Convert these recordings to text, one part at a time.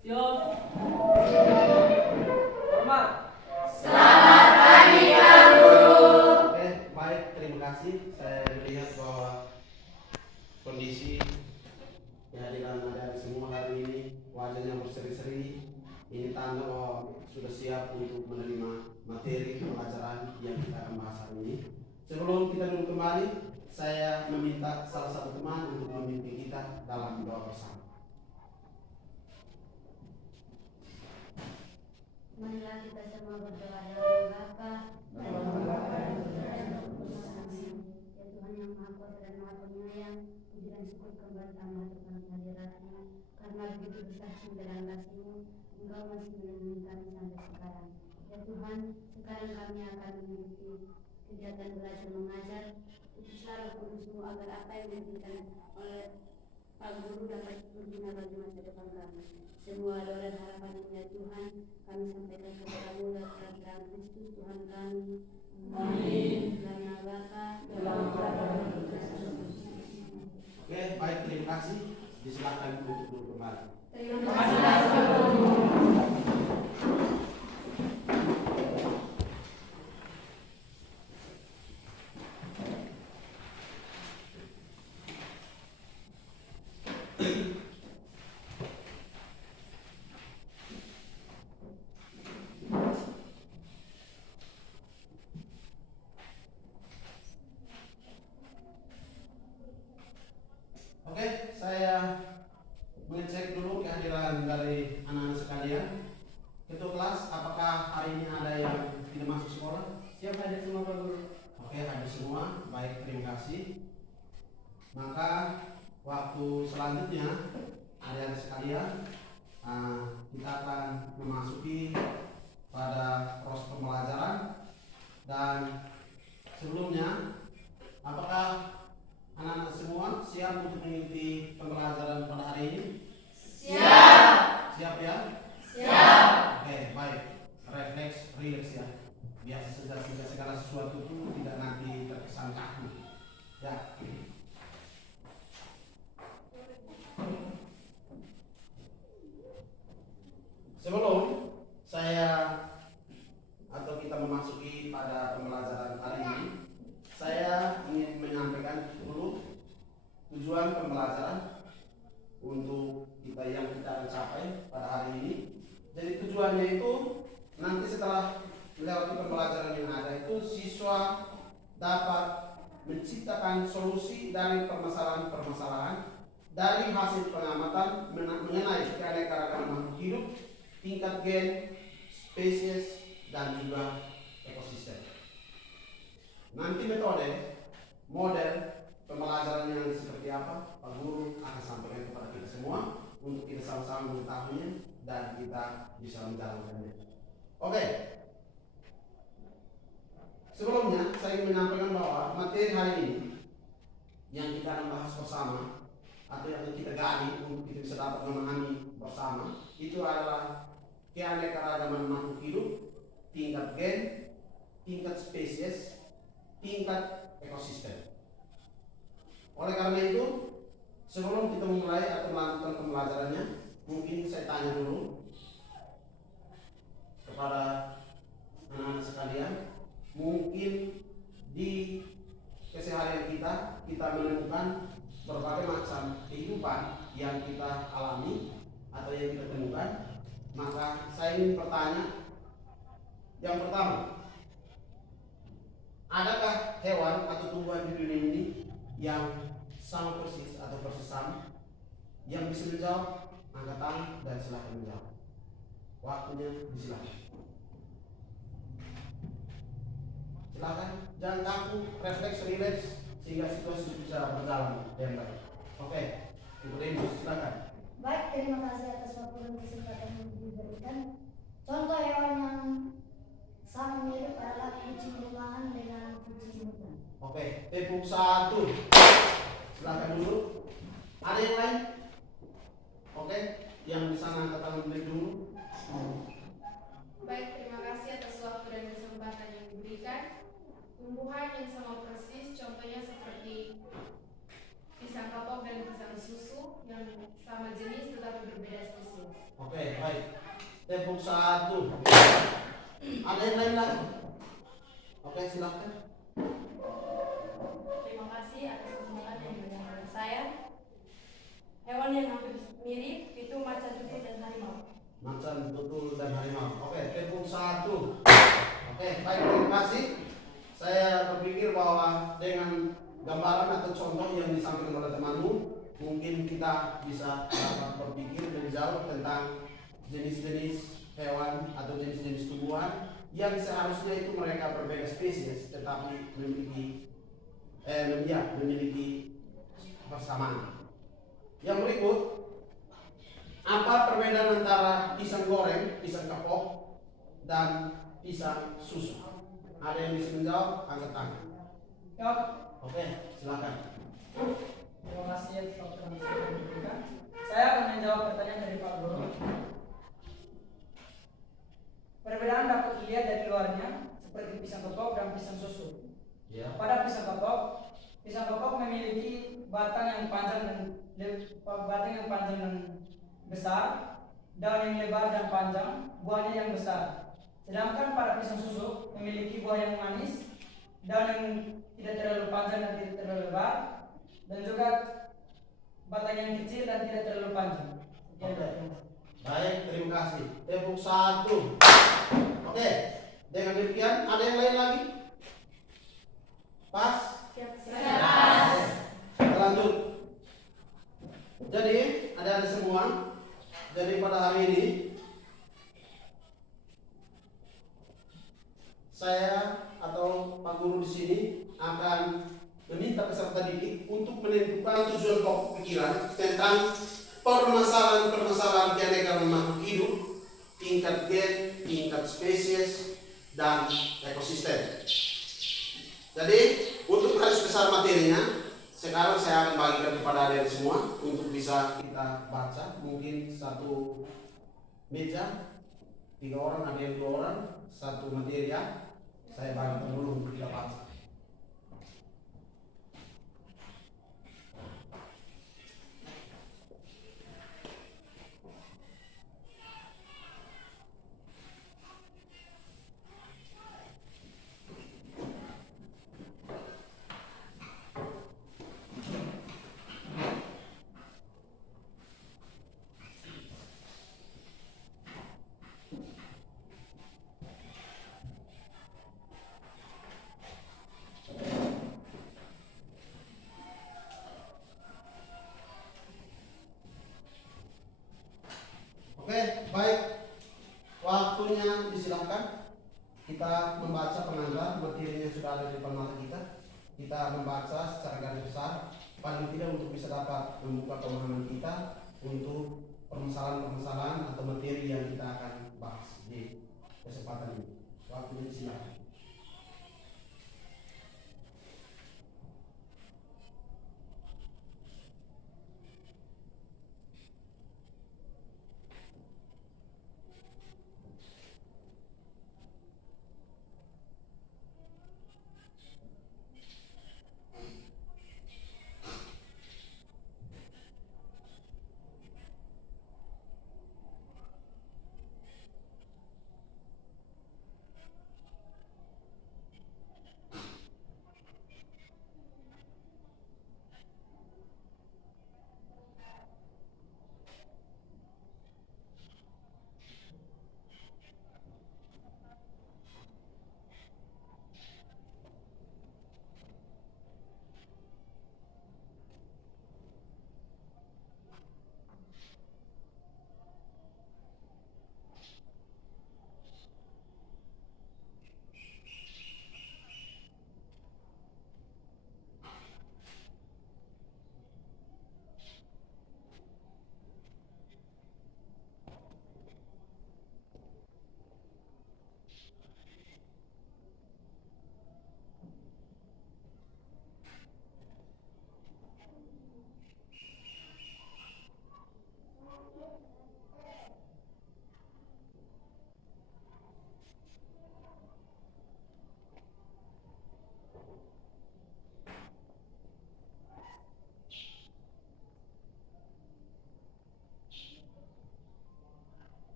Siap. Hormat. Selamat pagi, Pak Guru. Oke, baik, terima kasih. Saya melihat bahwa kondisi kehadiran adik-adik semua hari ini wajahnya berseri-seri. Ini tanda bahwa sudah siap untuk menerima materi pelajaran yang kita akan bahas hari ini. Sebelum kita dulu kembali, saya meminta salah satu teman untuk memimpin kita dalam doa bersama. Marilah kita semua berdoa dalam Bapa, dan ya Tuhan yang Maha Kuasa dan Maha Penyayang, puji dan syukur kembali tambah Tuhan kehadirat-Mu, karena begitu besar cinta dan kasih-Mu, Engkau masih melindungi kami sampai sekarang. Ya Tuhan, sekarang kami akan mengikuti kegiatan belajar mengajar. Utuslah Roh Kudus-Mu agar apa yang diberikan oleh Pak Guru dapat berguna bagi masa depan kami. Semua doa dan harapan ini ya Tuhan, kami sampaikan kepada-Mu lewat dalam Kristus Tuhan kami. Amin. Dalam Bapa, dalam Oke, baik, terima kasih. Disilakan untuk duduk kembali. Terima kasih Pak Guru. Oke, saya mengecek dulu kehadiran dari anak-anak sekalian. Ketua kelas, apakah hari ini ada yang tidak masuk sekolah? Siap hadir semua Pak Guru. Oke, hadir semua. Baik, terima kasih. Maka waktu selanjutnya adik-adik sekalian, kita akan memasuki pada proses pembelajaran. Dan sebelumnya, apakah anak-anak semua siap untuk mengikuti pembelajaran pada hari ini? Siap. Siap ya? Siap. Oke, baik. Refleks, rileks ya. Biasa saja segala sesuatu itu tidak nanti terkesan kaku. Ya. Sebelum saya atau kita memasuki pada pembelajaran hari ini, saya ingin menyampaikan dulu tujuan pembelajaran untuk kita yang kita akan capai pada hari ini. Jadi tujuannya itu nanti setelah melewati pembelajaran yang ada itu siswa dapat menciptakan solusi dari permasalahan-permasalahan dari hasil pengamatan mengenai keanekaragaman makhluk hidup, tingkat gen, spesies, dan juga ekosistem. Nanti metode, model pembelajaran yang seperti apa, Pak Guru akan sampaikan kepada kita semua untuk kita sama-sama mengetahuinya dan kita bisa menjalankannya. Oke. Sebelumnya saya ingin menyampaikan bahwa materi hari ini yang kita akan bahas bersama atau yang kita gali untuk kita bisa dapat memahami bersama itu adalah keanekaragaman makhluk hidup, tingkat gen, tingkat spesies, tingkat ekosistem. Oleh karena itu, sebelum kita memulai atau melanjutkan pembelajarannya, mungkin saya tanya dulu kepada anak-anak sekalian, mungkin di keseharian kita menemukan berbagai macam kehidupan yang kita alami atau yang kita temukan. Maka saya ingin bertanya, yang pertama, adakah hewan atau tumbuhan di dunia ini yang sama persis atau persis sama? Yang bisa menjawab, angkat tangan dan silakan menjawab. Waktunya disilakan. Silakan, jangan kaku, refleks, rileks sehingga situasi bisa berjalan dengan baik. Oke, Ibu Rindu, silakan. Baik, terima kasih atas waktu dan kesempatan yang diberikan. Contoh hewan yang sama mirip adalah kucing rumahan dengan kucing hutan. Oke, tepuk satu. Silakan dulu. Ada yang lain? Oke, yang di sana angkat tangan dulu. Baik, terima kasih atas waktu dan kesempatan yang diberikan. Tumbuhan yang sama persis, contohnya seperti pisang kapok dan pisang susu yang sama jenis tetapi berbeda spesies. Oke, baik. Tepuk 1. Ada yang lain lagi? Oke, silakan. Terima kasih atas kesempatan yang diberikan saya. Hewan yang hampir mirip itu macan tutul dan harimau. Macan tutul dan harimau. Oke, tepuk 1. Oke, baik, terima kasih. Saya berpikir bahwa dengan gambaran atau contoh yang disampaikan oleh temanmu, mungkin kita bisa dapat berpikir lebih jauh tentang jenis-jenis hewan atau jenis-jenis tumbuhan yang seharusnya itu mereka berbeda spesies tetapi memiliki persamaan. Yang berikut, apa perbedaan antara pisang goreng, pisang kapok, dan pisang susu? Ada yang bisa menjawab? Angkat tangan. Jawab. Oke, silakan. Terima kasih atas waktu yang sudah diberikan. Saya akan menjawab pertanyaan dari Pak Guru. Perbedaan dapat dilihat dari luarnya seperti pisang kepok dan pisang susu. Ya. Pada pisang kepok memiliki batang yang panjang dan besar, daun yang lebar dan panjang, buahnya yang besar. Sedangkan pada pisang susu memiliki buah yang manis, daun yang tidak terlalu panjang dan tidak terlalu lebar, dan juga batang yang kecil dan tidak terlalu panjang. Oke. Baik, terima kasih. Tepuk 1. Oke, dengan demikian ada yang lain lagi? Pas? Siap. Kita lanjut. Jadi, ada semua. Jadi pada hari ini saya atau Pak Guru di sini akan meminta peserta didik untuk menentukan tujuan pokok pikiran tentang permasalahan-permasalahan keanekaragaman makhluk hidup, tingkat gen, tingkat spesies, dan ekosistem. Jadi untuk garis besar materinya, sekarang saya akan bagikan kepada adik semua untuk bisa kita baca. Mungkin satu meja, 3 orang, ada yang 2 orang, satu materi ya. Saya bagikan dulu untuk kita baca. Oke, baik. Waktunya disilakan. Kita membaca pengantar, materinya sudah ada di depan mata kita. Kita membaca secara garis besar, paling tidak untuk bisa dapat membuka pemahaman kita untuk permasalahan-permasalahan atau materi yang kita akan bahas di kesempatan ini. Waktunya disilakan.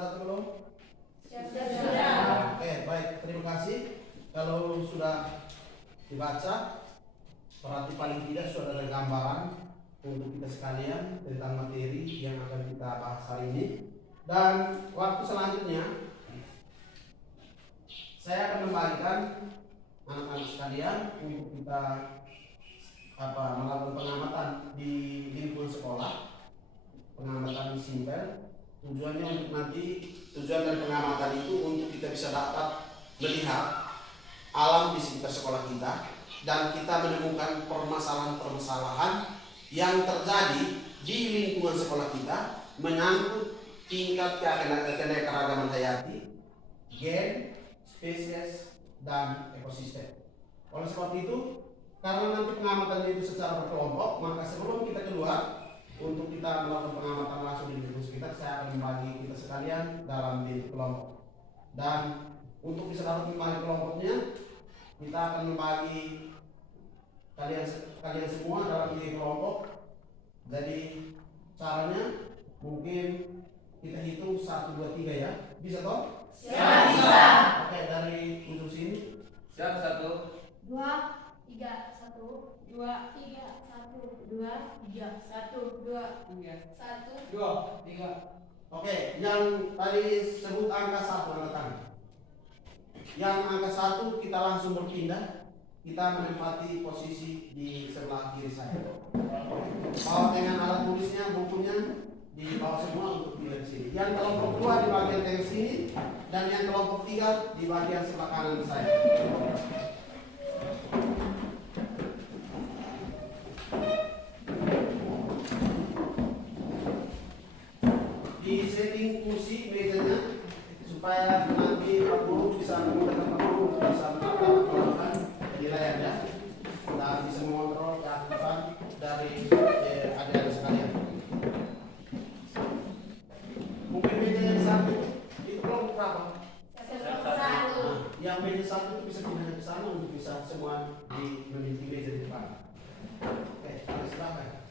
sudah atau belum? Sudah. Oke, baik. Terima kasih. Kalau sudah dibaca, berarti paling tidak sudah ada gambaran untuk kita sekalian tentang materi yang akan kita bahas hari ini. Dan waktu selanjutnya saya akan membagikan anak-anak sekalian untuk kita melakukan pengamatan di lingkungan sekolah, pengamatan simpel. Tujuannya untuk nanti, tujuan dari pengamatan itu untuk kita bisa dapat melihat alam di sekitar sekolah kita dan kita menemukan permasalahan-permasalahan yang terjadi di lingkungan sekolah kita menyangkut tingkat keanekaragaman hayati, gen, spesies, dan ekosistem. Oleh sebab itu, karena nanti pengamatannya itu secara berkelompok, maka sebelum kita keluar untuk kita melakukan pengamatan langsung di lingkungan sekitar, saya akan membagi kita sekalian dalam bentuk kelompok. Dan untuk bisa dapat membagi kelompoknya, kita akan membagi kalian semua dalam 3 kelompok. Jadi caranya mungkin kita hitung 1, 2, 3 ya. Bisa toh? Siap, bisa. Oke, dari ujung sini. Siap, 1, 2, 3, 1, 2, 3, 1, 2, 3, 1, 2, 3, 1, 2, 3. Oke, yang tadi sebut angka 1 angkat tangan. Yang angka 1 kita langsung berpindah. Kita menempati posisi di sebelah kiri saya. Bawa dengan alat tulisnya, bukunya di bawah semua untuk pilih di sini. Yang kelompok 2 di bagian tengah sini dan yang kelompok 3 di bagian sebelah kanan saya. Di setting kursi mejanya supaya nanti Pak Guru bisa menggunakan Pak Guru bisa melakukan di layarnya dan bisa mengontrol keaktifan dari adik-adik sekalian. Mungkin meja yang 1 itu kelompok berapa? Nah, yang meja 1 itu bisa pindah ke sana untuk bisa semua memiliki meja di depan. Oke, silakan.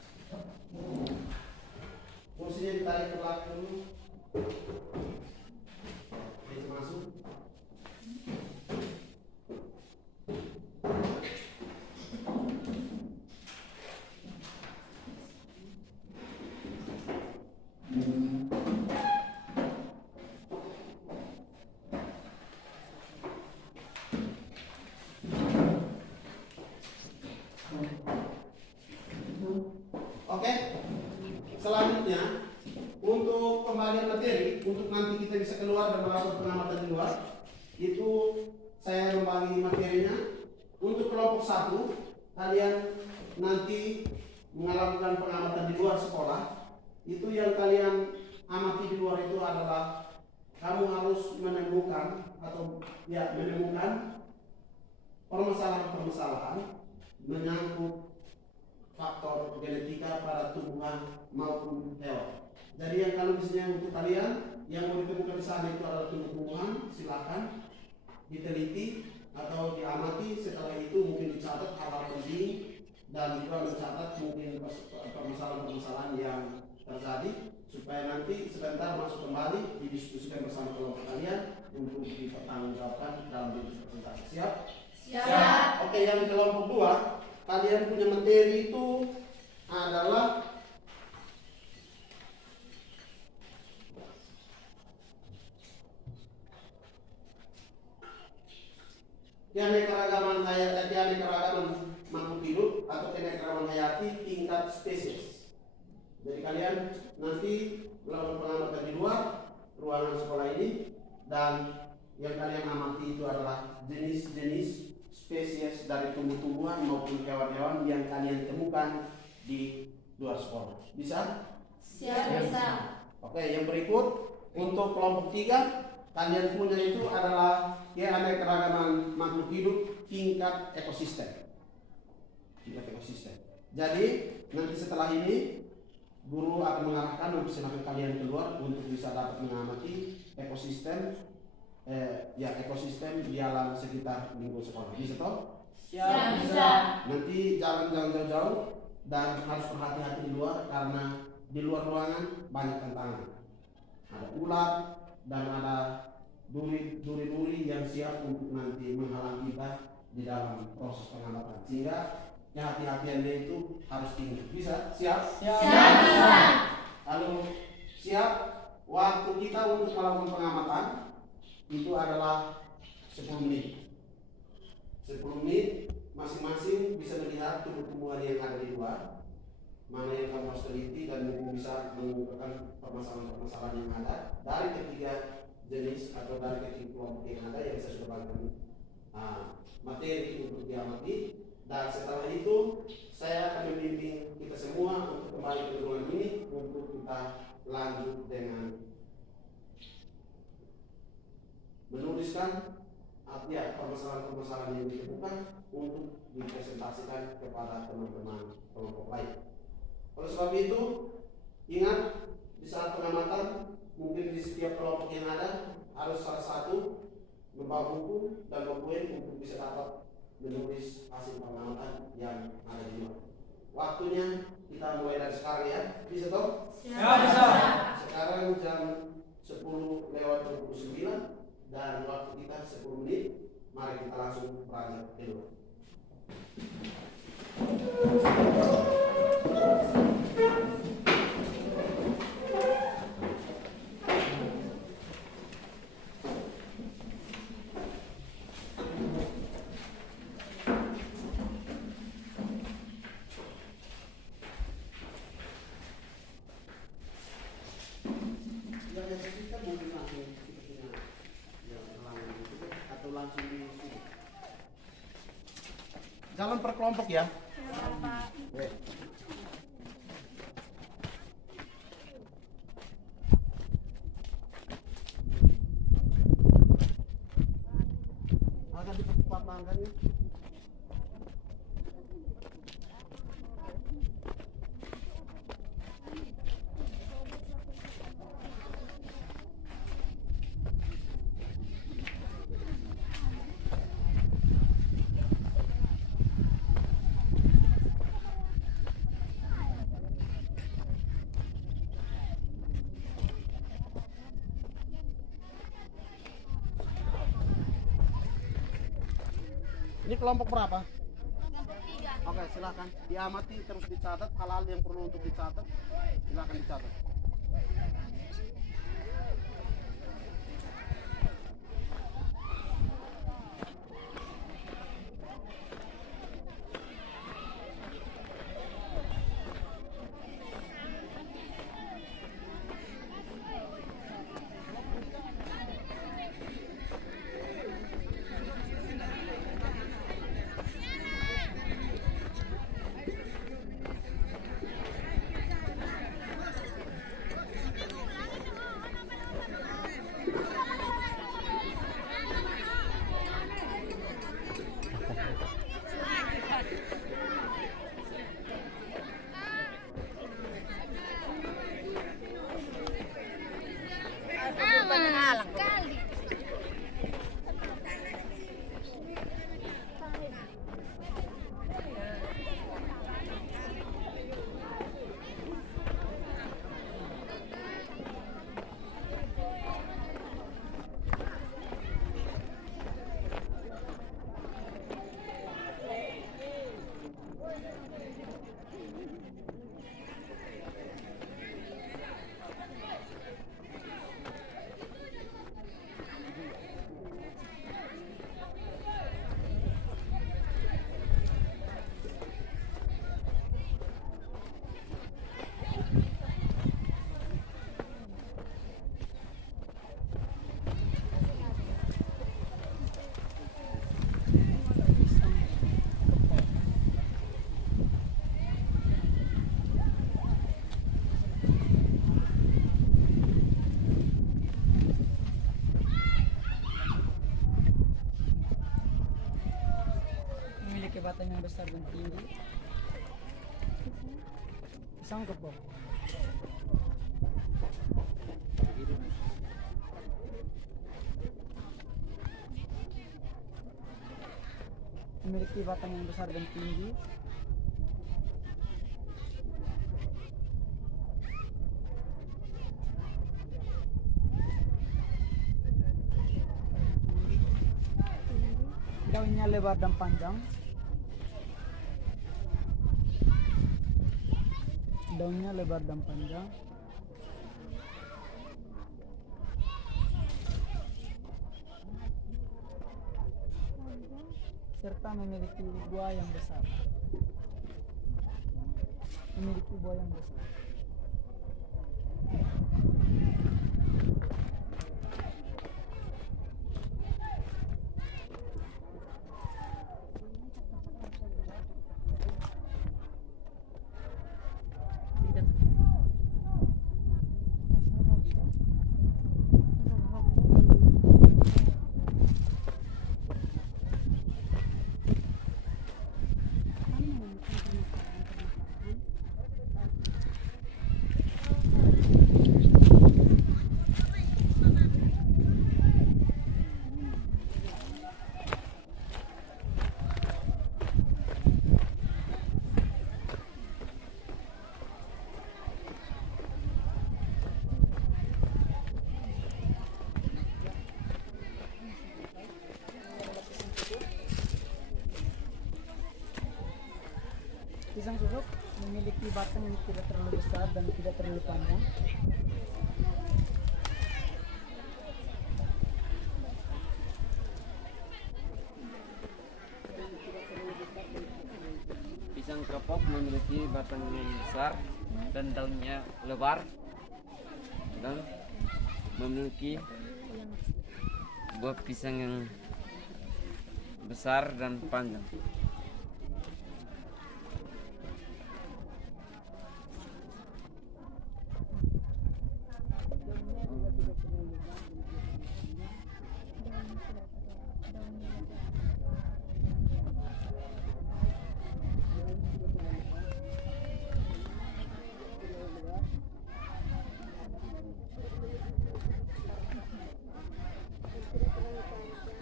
Kursinya ditarik ke belakang dulu. Meja masuk. Oke, selanjutnya untuk pembagian materi untuk nanti kita bisa keluar dan melakukan pengamatan di luar, itu saya membagi materinya. Untuk kelompok 1, kalian nanti melakukan pengamatan di luar sekolah. Itu yang kalian amati di luar itu adalah kamu harus menemukan permasalahan-permasalahan menyangkut faktor genetika pada tumbuhan maupun hewan. Jadi yang kalau misalnya untuk kalian yang mau ditemukan di sana itu adalah tumbuhan, silakan diteliti atau diamati. Setelah itu mungkin dicatat hal-hal penting dan juga mencatat mungkin permasalahan-permasalahan yang terjadi supaya nanti sebentar masuk kembali didiskusikan bersama kelompok kalian untuk dipertanggungjawabkan dalam bentuk presentasi. Siap? Siap. Oke, yang kelompok 2, kalian punya materi itu adalah keanekaragaman makhluk hidup atau keanekaragaman hayati tingkat spesies. Jadi kalian nanti melakukan pengamatan di luar ruangan sekolah ini dan yang kalian amati itu adalah jenis-jenis spesies dari tumbuh-tumbuhan maupun hewan-hewan yang kalian temukan di luar sekolah. Bisa? Siap, bisa. Oke, yang berikut untuk kelompok 3, kalian punya itu adalah keanekaragaman makhluk hidup tingkat ekosistem. Tingkat ekosistem. Jadi nanti setelah ini guru akan mengarahkan mempersilahkan kalian keluar untuk bisa dapat mengamati ekosistem ekosistem di alam sekitar lingkungan sekolah. Bisa toh? Siap, bisa. Nanti jangan jauh-jauh dan harus berhati-hati di luar karena di luar ruangan banyak tantangan. Ada ular, dan ada duri-duri yang siap untuk nanti menghalang kita di dalam proses pengamatan, sehingga kehati-hatiannya itu harus tinggi. Bisa? Siap? Siap. Bisa. Lalu siap, waktu kita untuk melakukan pengamatan itu adalah 10 menit. 10 menit masing-masing bisa melihat tumbuh-tumbuhan yang ada di luar, mana yang kamu harus teliti dan mungkin bisa mengumpulkan permasalahan-permasalahan yang ada dari ketiga jenis atau dari ketiga kelompok yang ada yang saya sudah bagikan materi untuk diamati. Dan setelah itu saya akan membimbing kita semua untuk kembali ke ruangan ini untuk kita lanjut dengan menuliskan permasalahan-permasalahan yang ditemukan untuk dipresentasikan kepada teman-teman kelompok lain. Oleh sebab itu, ingat di saat pengamatan mungkin di setiap kelompok yang ada harus salah satu membawa buku dan dokumen untuk bisa dapat menulis hasil pengamatan yang ada di luar. Waktunya kita mulai dari sekarang ya. Bisa toh? Ya, bisa. Sekarang jam 10:29 dan waktu kita 10 menit. Mari kita langsung beranjak ke luar. Jalan per kelompok ya. Baik. Agak dipercepat langkahnya. Ini kelompok berapa? Oke, silakan diamati terus dicatat hal-hal yang perlu untuk dicatat. Silakan dicatat. Batang yang besar dan tinggi. Sanggup po. Memiliki batang yang besar dan tinggi. Daunnya lebar dan panjang. Daunnya lebar dan panjang. Serta memiliki buah yang besar. Memiliki buah yang besar. Pisang susuk memiliki batang yang tidak terlalu besar dan tidak terlalu panjang. Pisang kepok memiliki batang yang besar dan daunnya lebar dan memiliki buah pisang yang besar dan panjang.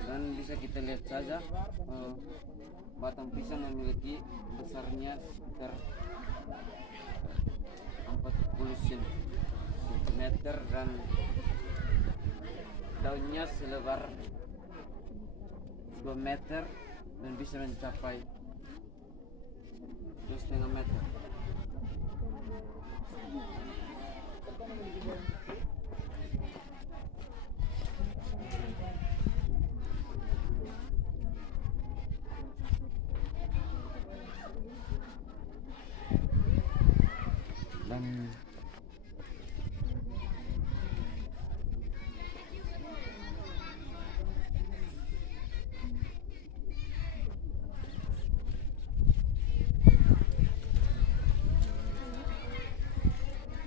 Dan bisa kita lihat saja batang pisang memiliki besarnya sekitar 40 cm dan daunnya selebar 2 meter dan bisa mencapai 2,5 meter. Dan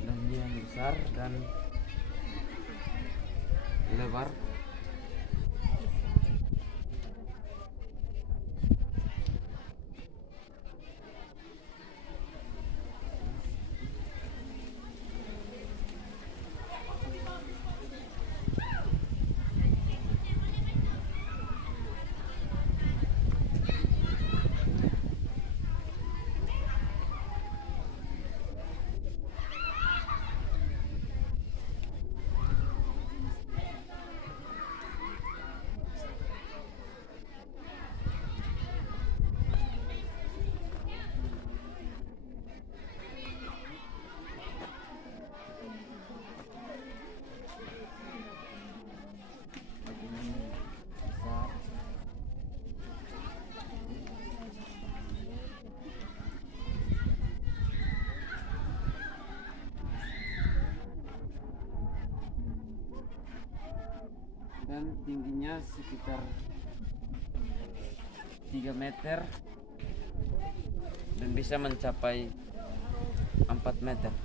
daunnya yang besar dan lebar. Dan tingginya sekitar 3 meter dan bisa mencapai 4 meter.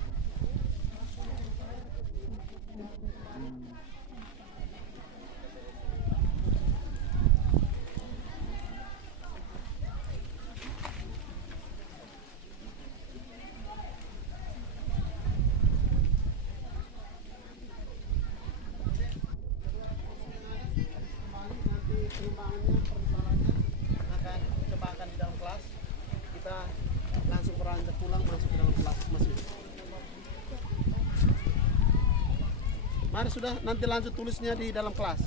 Perkembangannya, permasalahannya akan kembangkan di dalam kelas. Kita langsung beranjak pulang masuk ke dalam kelas masih. Mari sudah, nanti lanjut tulisnya di dalam kelas.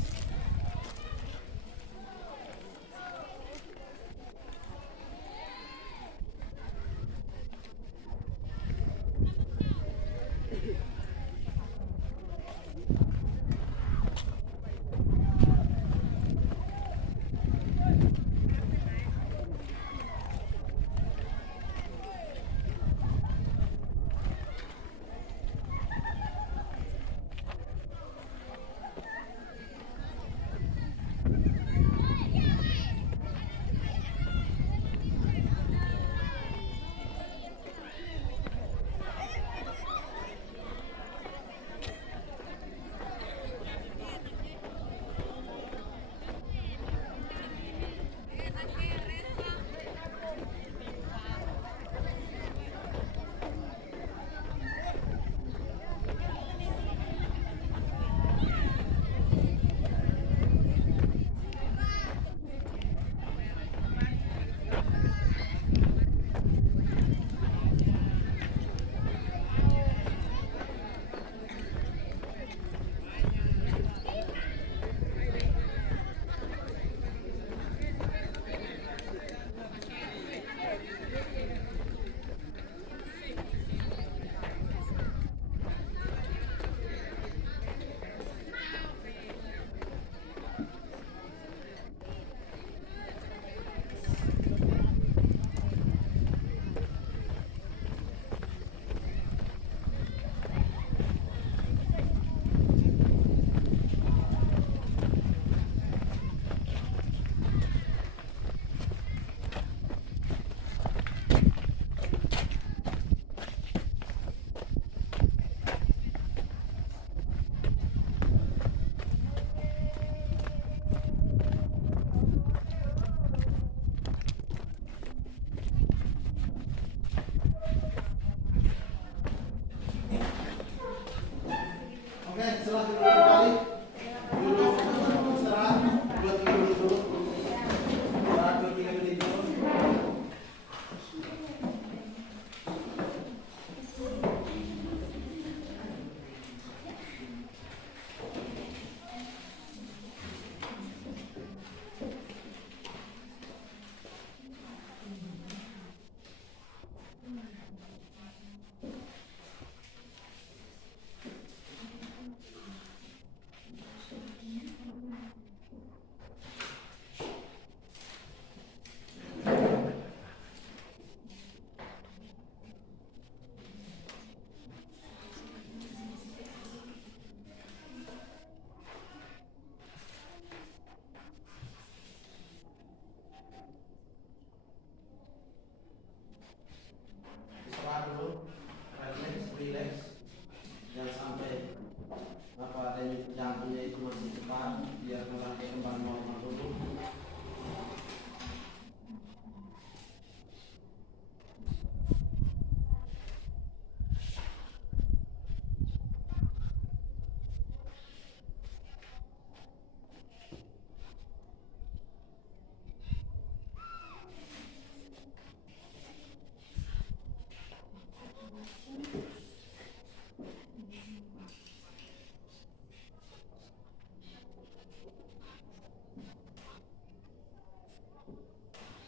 masih cepat biar nanti kembali normal dulu.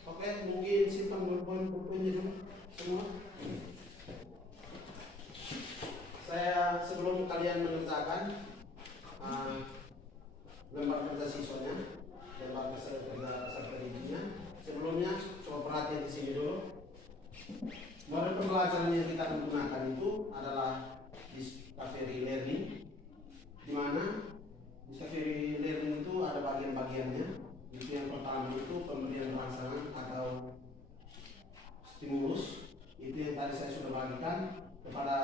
Oke, mungkin simpan buku-bukunya dulu semua. Saya sebelum kalian mengerjakan lembar kerja siswanya, lembar kerja peserta didiknya, sebelumnya coba perhatian di sini dulu. Model pembelajaran yang kita gunakan itu adalah Discovery Learning, di mana Discovery Learning itu ada bagian-bagiannya. Itu yang pertama itu pemberian rangsangan atau stimulus, itu yang tadi saya sudah bagikan kepada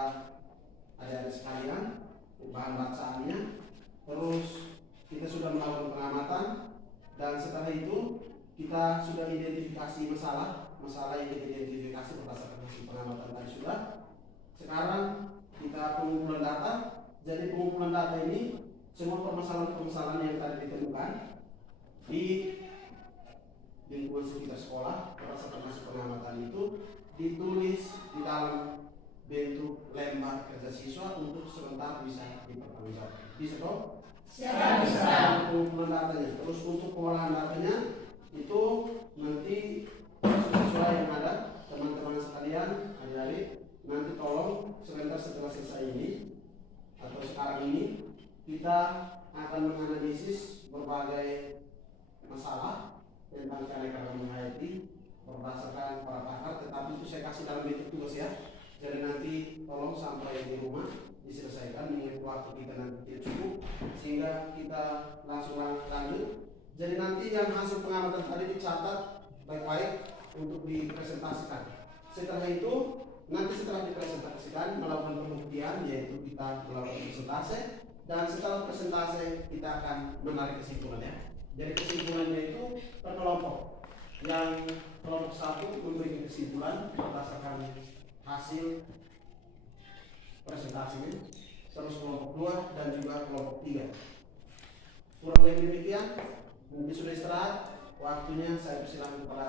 adik-adik sekalian, bahan bacaannya. Terus kita sudah melakukan pengamatan, dan setelah itu kita sudah identifikasi masalah yang kita identifikasi berdasarkan hasil pengamatan tadi sudah. Sekarang kita pengumpulan data. Jadi pengumpulan data ini semua permasalahan-permasalahan yang tadi ditemukan di lingkungan sekitar sekolah berdasarkan hasil pengamatan itu ditulis di dalam bentuk lembar kerja siswa untuk sementara bisa dipertanggungjawabkan. Bisa toh? Bisa. Pengumpulan datanya. Terus untuk pengolahan datanya itu nanti siswa yang ada, teman-teman sekalian, adik-adik, nanti tolong sebentar setelah selesai ini atau sekarang ini kita akan menganalisis berbagai masalah tentang keanekaragaman hayati berdasarkan para pakar, tetapi itu saya kasih dalam bentuk tugas ya. Jadi nanti tolong sampai di rumah diselesaikan, mengingat waktu kita nanti tidak cukup, sehingga kita langsung lanjut. Jadi nanti yang hasil pengamatan tadi dicatat baik-baik untuk dipresentasikan. Setelah itu nanti setelah dipresentasikan melakukan pembuktian, yaitu kita melakukan presentasi, dan setelah presentasi kita akan menarik kesimpulan ya. Jadi kesimpulannya itu per kelompok. Yang kelompok 1 memberikan kesimpulan berdasarkan hasil presentasinya, terus kelompok 2 dan juga kelompok 3. Kurang lebih demikian. Mungkin sudah istirahat, waktunya saya persilahkan kepada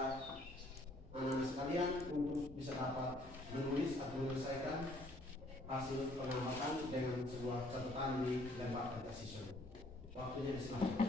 anak-anak sekalian untuk bisa dapat menulis atau menyelesaikan hasil pengamatan dengan sebuah catatan di lembar kerja siswa. Waktunya disilakan.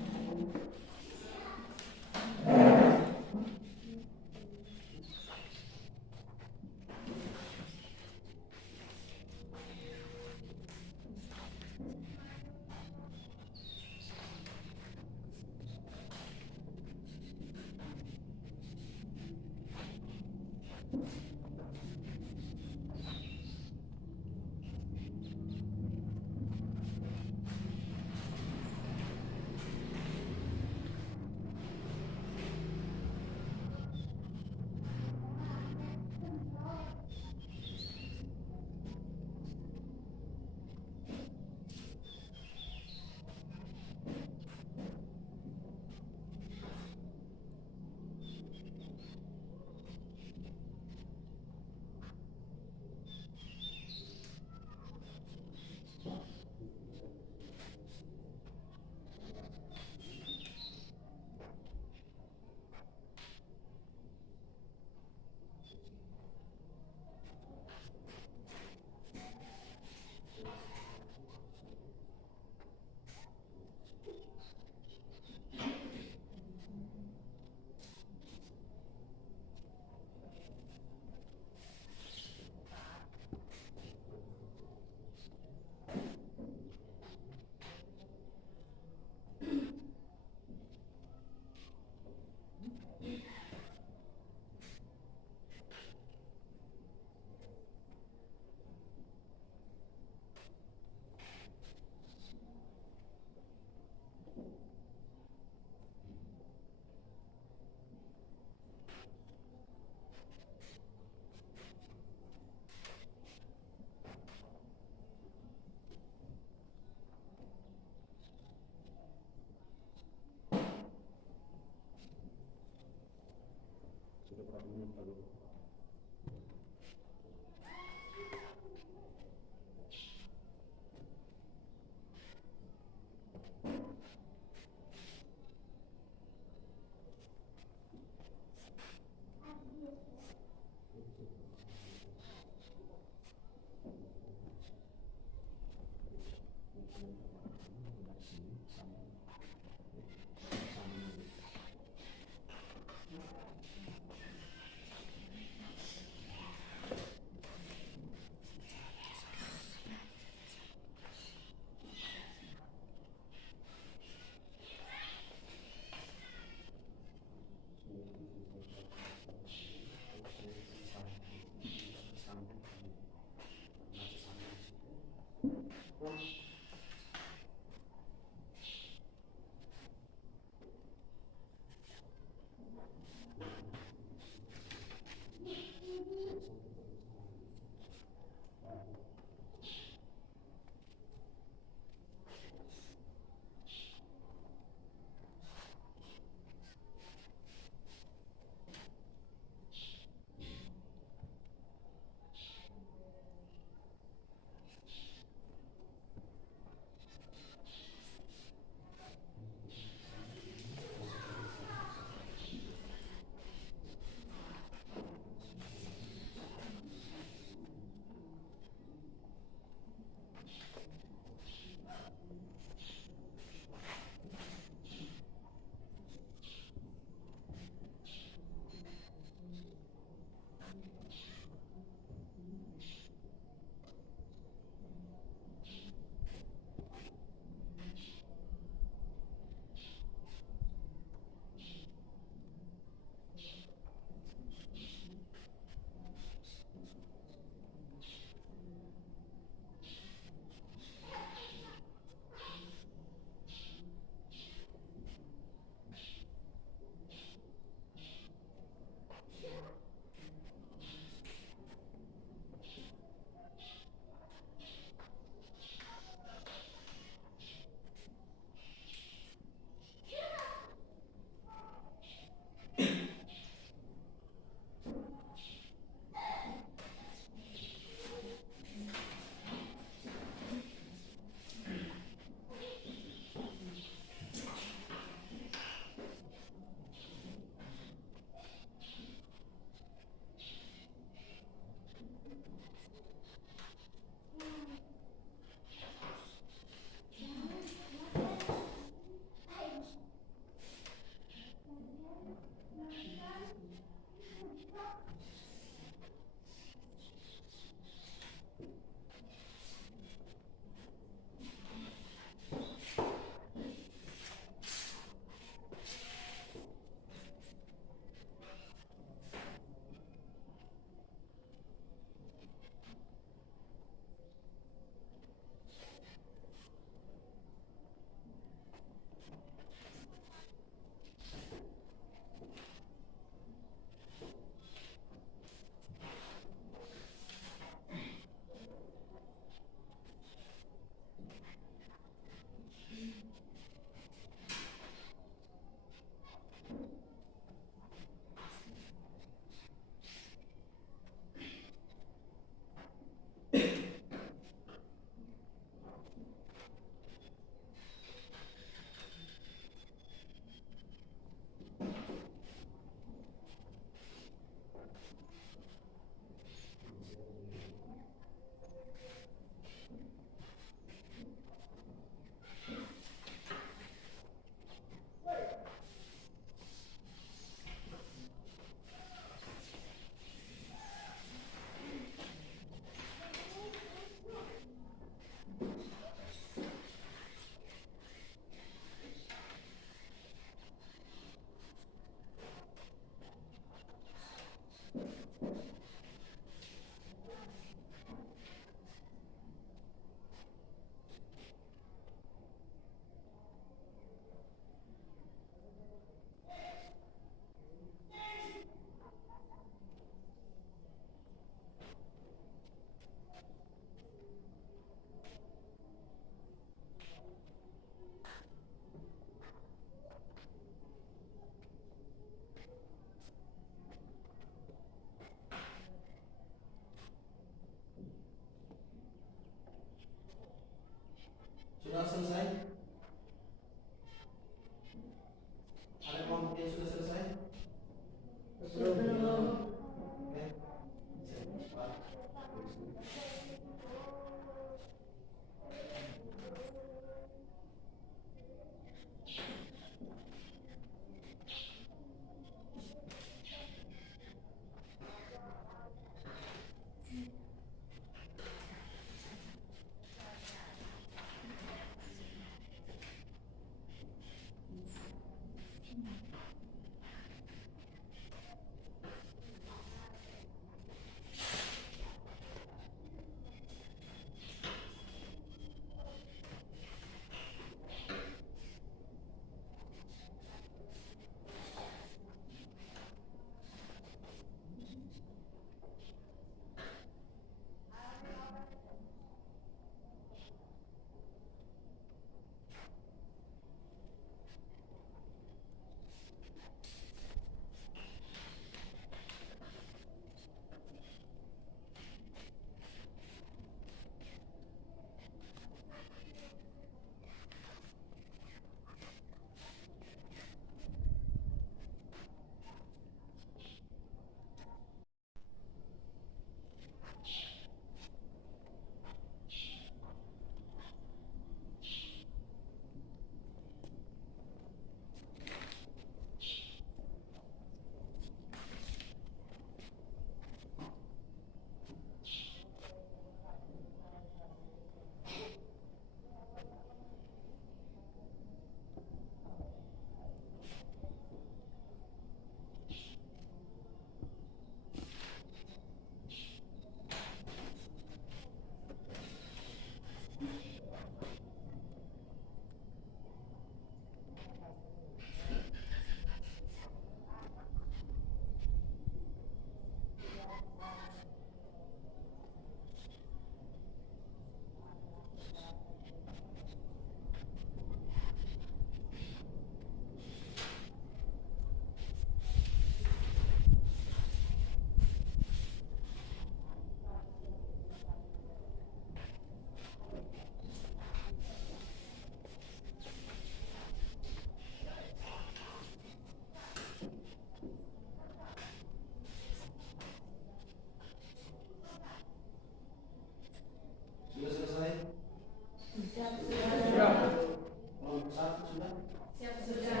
Siap sudah.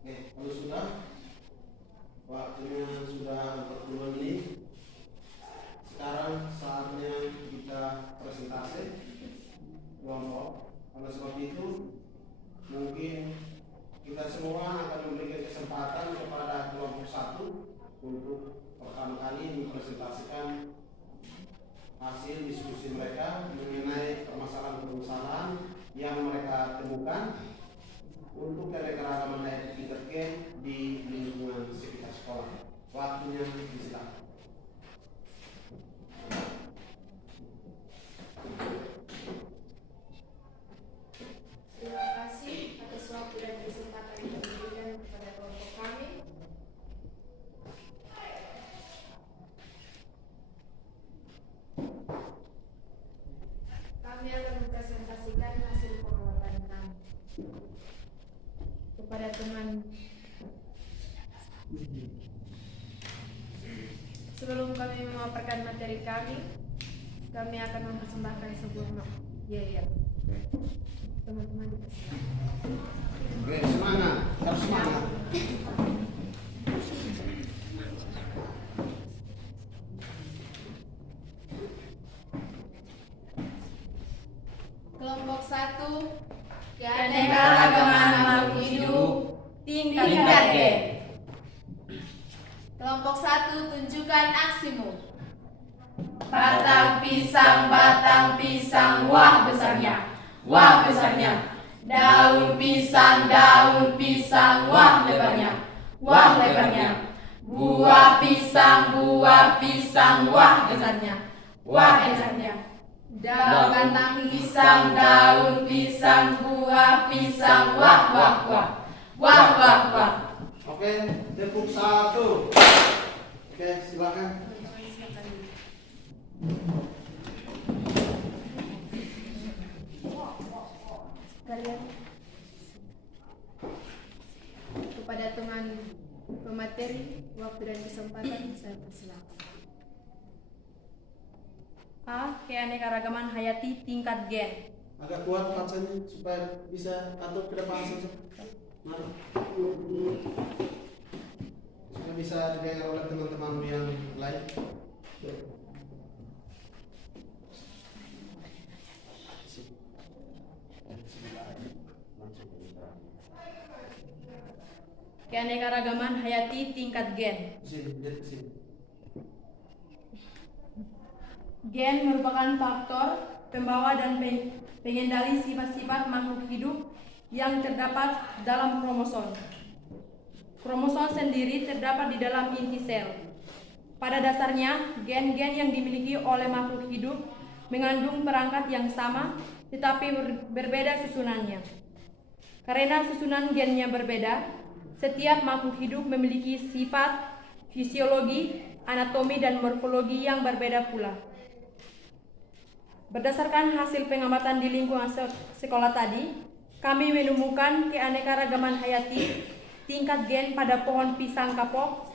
Oke, kalau sudah, waktunya sudah 40 menit. Sekarang saatnya kita presentasi kelompok. Oleh sebab itu, mungkin kita semua akan memberikan kesempatan kepada kelompok 1 untuk pertama kali mempresentasikan hasil diskusi mereka mengenai permasalahan-permasalahan yang mereka temukan untuk keanekaragaman hayati tingkat gen di lingkungan sekitar sekolah. Waktunya disilakan. Terima kasih atas waktu dan kesempatan yang diberikan kepada kelompok kami. Kami akan mempresentasikan hasil pengamatan kami kepada teman. Sebelum kami memaparkan materi kami akan mempersembahkan sebuah yel. Teman-teman dipersilakan. Oke, semangat, harus semangat. Kelompok 1, Keanekaragaman makhluk hidup tingkat G. Kelompok 1, tunjukkan aksimu. Batang pisang, wah besarnya, wah besarnya. Daun pisang, wah lebarnya, wah lebarnya. Buah pisang, wah besarnya, wah besarnya. Daun pisang, buah pisang, wah wah wah, wah wah wah. Oke, tepuk 1. Oke, silakan. Kepada teman pemateri, waktu dan kesempatan saya persilakan. A. Keanekaragaman hayati tingkat gen. Agak kuat bacanya supaya bisa atau tidak paham saja. Mari. Supaya bisa didengar oleh teman-teman yang lain. Keanekaragaman hayati tingkat gen. Sini, lihat ke sini. Gen merupakan faktor pembawa dan pengendali sifat-sifat makhluk hidup yang terdapat dalam kromosom. Kromosom sendiri terdapat di dalam inti sel. Pada dasarnya, gen-gen yang dimiliki oleh makhluk hidup mengandung perangkat yang sama, tetapi berbeda susunannya. Karena susunan gennya berbeda, setiap makhluk hidup memiliki sifat, fisiologi, anatomi, dan morfologi yang berbeda pula. Berdasarkan hasil pengamatan di lingkungan sekolah tadi, kami menemukan keanekaragaman hayati tingkat gen pada pohon pisang kapok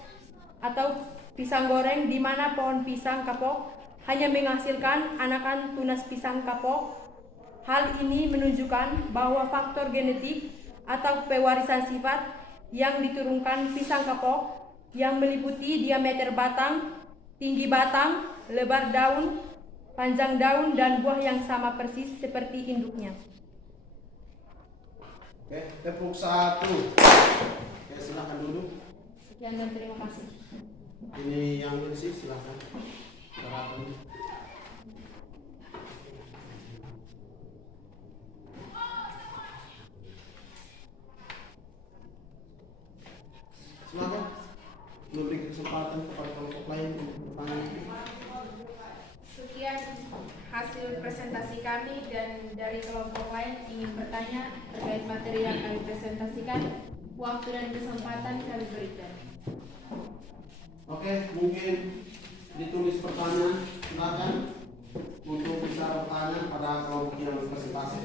atau pisang goreng, di mana pohon pisang kapok hanya menghasilkan anakan tunas pisang kapok. Hal ini menunjukkan bahwa faktor genetik atau pewarisan sifat yang diturunkan pisang kapok yang meliputi diameter batang, tinggi batang, lebar daun, panjang daun, dan buah yang sama persis seperti induknya. Oke, tepuk 1. Oke, silakan duduk. Sekian dan terima kasih. Ini yang bersih, silakan. Silakan. Silakan memberi kesempatan kepada kelompok lain untuk bertanya. Sekian hasil presentasi kami, dan dari kelompok lain ingin bertanya terkait materi yang kami presentasikan, waktu dan kesempatan kami berikan. Oke, mungkin ditulis pertanyaan, silakan untuk bisa bertanya pada kelompok yang presentasi.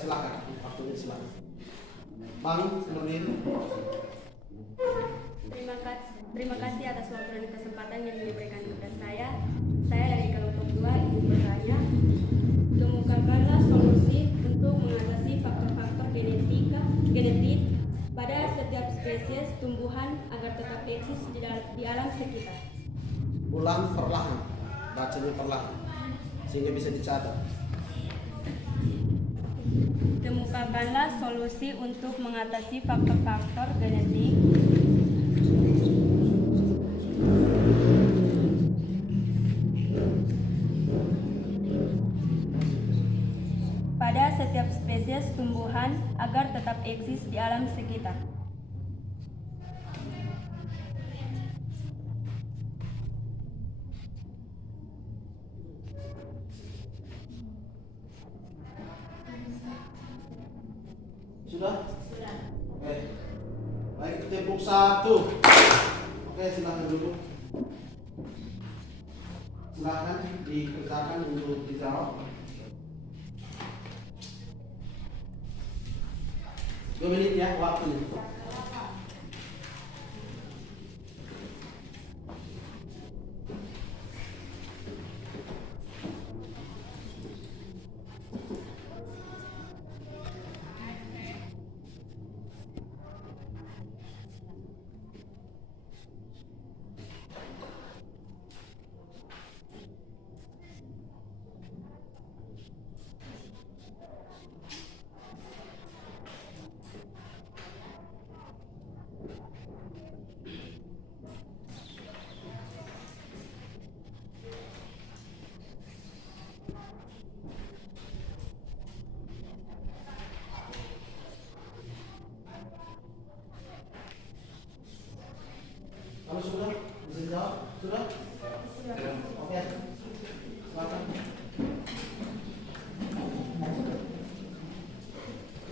silakan. Waktunya silakan. Bang Nurdin. Terima kasih atas waktu dan kesempatan yang diberikan kepada saya. Saya dari kelompok 2 ingin bertanya, temukanlah solusi untuk mengatasi faktor-faktor genetik pada setiap spesies tumbuhan agar tetap eksis di alam sekitar. Ulang perlahan, bacanya perlahan, sehingga bisa dicatat. Temukanlah solusi untuk mengatasi faktor-faktor genetik pada setiap spesies tumbuhan agar tetap eksis di alam sekitar. Sudah? Sudah. Oke. Baik, tepuk 1. Oke, silakan dulu. Silakan dikerjakan untuk dijawab. 2 menit ya waktunya. Kalau sudah, bisa jawab? Sudah? Oke. Silakan.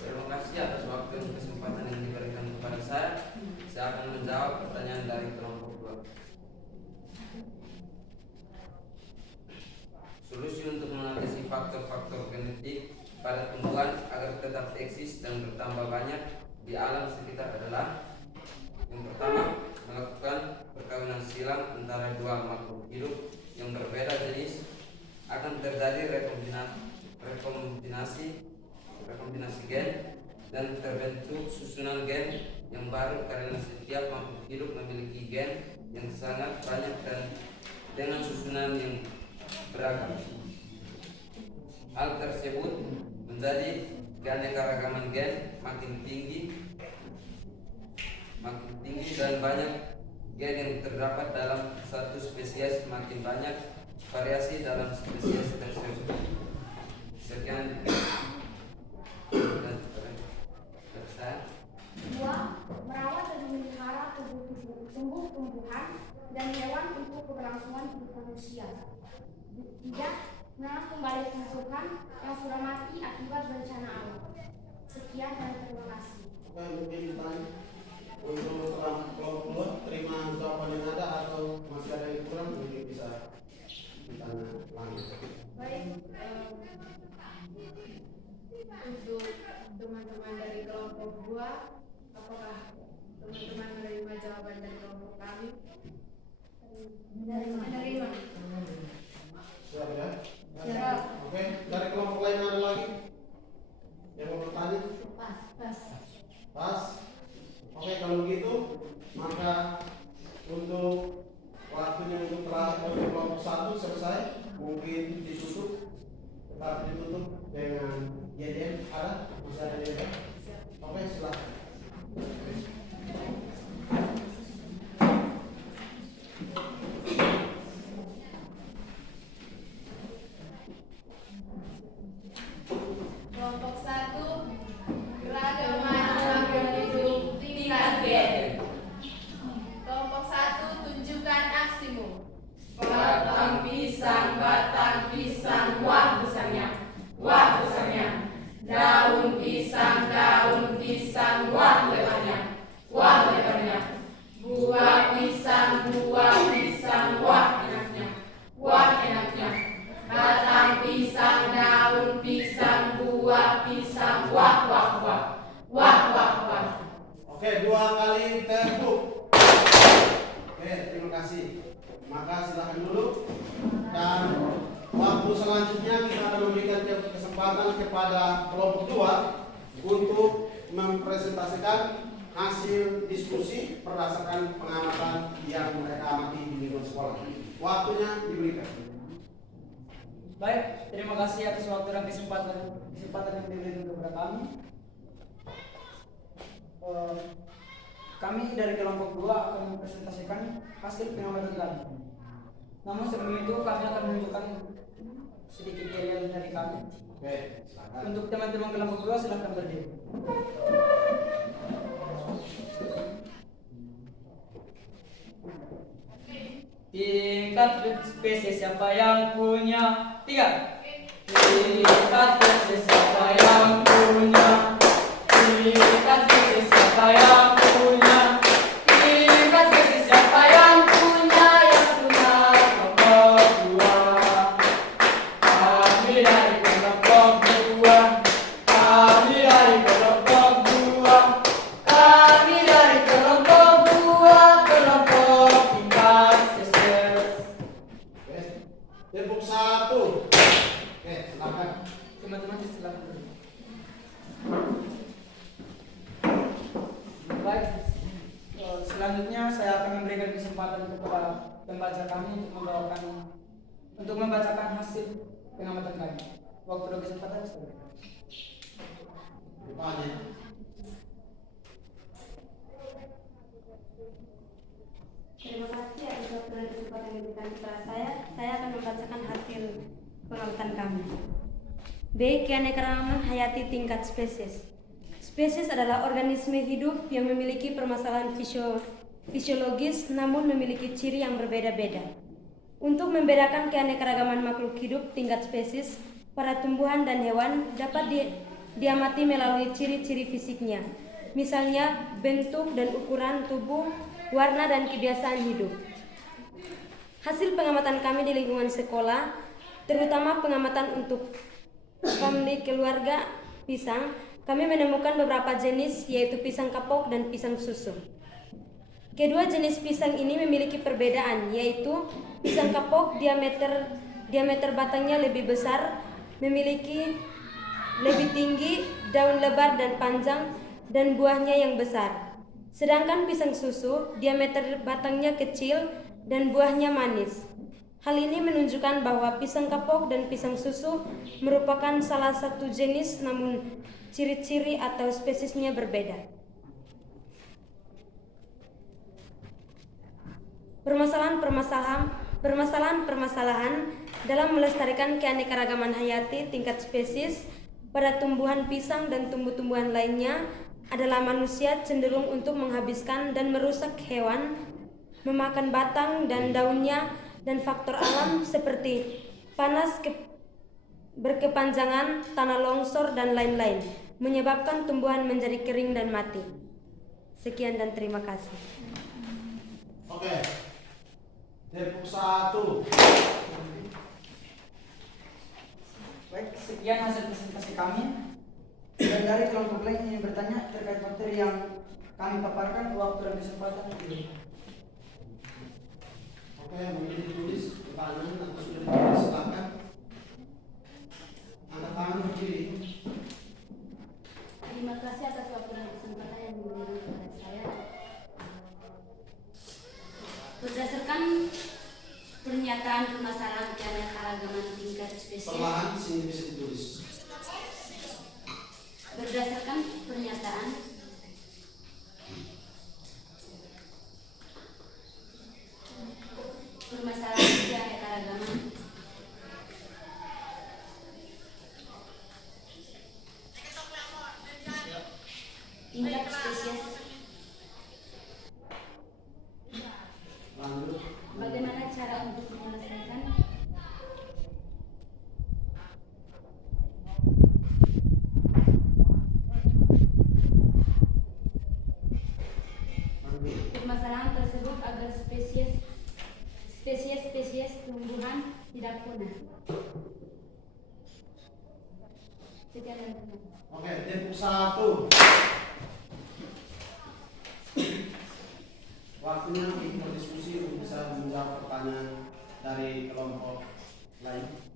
Terima kasih atas waktu dan kesempatan yang diberikan kepada saya. Saya akan menjawab pertanyaan dari kelompok 2. Solusi untuk mengatasi faktor-faktor genetik pada tumbuhan agar tetap eksis dan bertambah banyak di alam sekitar adalah: yang pertama, melakukan perkawinan silang antara 2 makhluk hidup yang berbeda jenis. Akan terjadi rekombinasi gen dan terbentuk susunan gen yang baru karena setiap makhluk hidup memiliki gen yang sangat banyak dan dengan susunan yang beragam. Hal tersebut menjadi keanekaragaman gen makin tinggi dan banyak gen yang terdapat dalam satu spesies makin banyak variasi dalam spesies tersebut. Sekian dan selesai. 2. Merawat dan memelihara tumbuh-tumbuhan dan hewan untuk keberlangsungan hidup manusia. 3. Menanam kembali tumbuhan yang sudah mati akibat bencana alam. Sekian dan terima kasih. Oke, mungkin ditanya untuk kelompok 2 terima jawaban yang ada atau masih ada yang kurang, mungkin bisa ditanya lagi. Baik, untuk teman-teman dari kelompok 2, apakah teman-teman menerima jawaban dari kelompok kami? Menerima. Siap ya? Siap. Oke, dari kelompok lain ada lagi yang mau bertanya? Pas. Oke, kalau begitu maka untuk waktunya untuk kelompok 1 selesai, mungkin ditutup, tetap ditutup dengan YDM. Ada? Masih ada YDM? Oke, silakan. pisang. Wah wah wah. Wah wah wah. Oke, 2 kali tepuk. Oke, terima kasih. Maka silakan dulu. Dan waktu selanjutnya kita akan memberikan kesempatan kepada kelompok 2 untuk mempresentasikan hasil diskusi berdasarkan pengamatan yang mereka amati di lingkungan sekolah. Waktunya diberikan. Baik, terima kasih atas waktu dan kesempatan yang diberikan kepada kami. Kami dari kelompok 2 akan mempresentasikan hasil pengamatan kami. Namun sebelum itu kami akan menunjukkan sedikit karya dari kami. Oke, silakan. Untuk teman-teman kelompok 2 silahkan berdiri. Tingkat spesies siapa yang punya? 3. Tingkat spesies siapa yang punya? Tingkat spesies siapa yang punya? Tingkat spesies siapa yang punya? Yang punya kelompok 2. Kami dari kelompok 2. Kami dari kelompok 2. Kami dari kelompok 2. Kelompok tingkat spesies. Oke, tepuk 1. Oke, silakan. Teman-teman silakan. Baik, selanjutnya saya akan memberikan kesempatan kepada pembaca kami untuk membacakan hasil pengamatan kami. Waktu dan kesempatan saya berikan. Rupanya. Terima kasih atas waktu dan kesempatan yang diberikan kepada saya. Saya akan membacakan hasil pengamatan kami. B. Keanekaragaman hayati tingkat spesies. Spesies adalah organisme hidup yang memiliki permasalahan fisiologis namun memiliki ciri yang berbeda-beda. Untuk membedakan keanekaragaman makhluk hidup tingkat spesies, pada tumbuhan dan hewan dapat diamati melalui ciri-ciri fisiknya, misalnya bentuk dan ukuran tubuh, warna dan kebiasaan hidup. Hasil pengamatan kami di lingkungan sekolah, terutama pengamatan untuk famili keluarga pisang, kami menemukan beberapa jenis yaitu pisang kapok dan pisang susu. Kedua jenis pisang ini memiliki perbedaan, yaitu pisang kapok diameter batangnya lebih besar, memiliki lebih tinggi, daun lebar dan panjang, dan buahnya yang besar. Sedangkan pisang susu, diameter batangnya kecil dan buahnya manis. Hal ini menunjukkan bahwa pisang kapok dan pisang susu merupakan salah satu jenis namun ciri-ciri atau spesiesnya berbeda. Permasalahan-permasalahan dalam melestarikan keanekaragaman hayati tingkat spesies pada tumbuhan pisang dan tumbuh-tumbuhan lainnya adalah manusia cenderung untuk menghabiskan dan merusak hewan, memakan batang dan daunnya, dan faktor alam seperti panas berkepanjangan, tanah longsor, dan lain-lain menyebabkan tumbuhan menjadi kering dan mati. Sekian dan terima kasih. Oke, tepuk 1. Baik, sekian hasil presentasi kami. Dan dari kelompok lain ingin bertanya terkait materi yang kami paparkan, waktu dan kesempatan ini. Oke, mungkin ditulis pertanyaan atau sudah ditulis, silakan. Angkat tangan berdiri. Terima kasih atas waktu dan kesempatan yang diberikan kepada saya. Berdasarkan pernyataan permasalahan keanekaragaman tingkat spesies. Perlahan sini bisa ditulis. Berdasarkan pernyataan permasalahan keanekaragaman tingkat spesies. Lanjut. Bagaimana cara untuk menyelesaikan permasalahan tersebut agar spesies tumbuhan tidak punah? Sekian dan terima kasih. Oke, Depok 1. Waktunya untuk berdiskusi untuk bisa menjawab pertanyaan dari kelompok lain.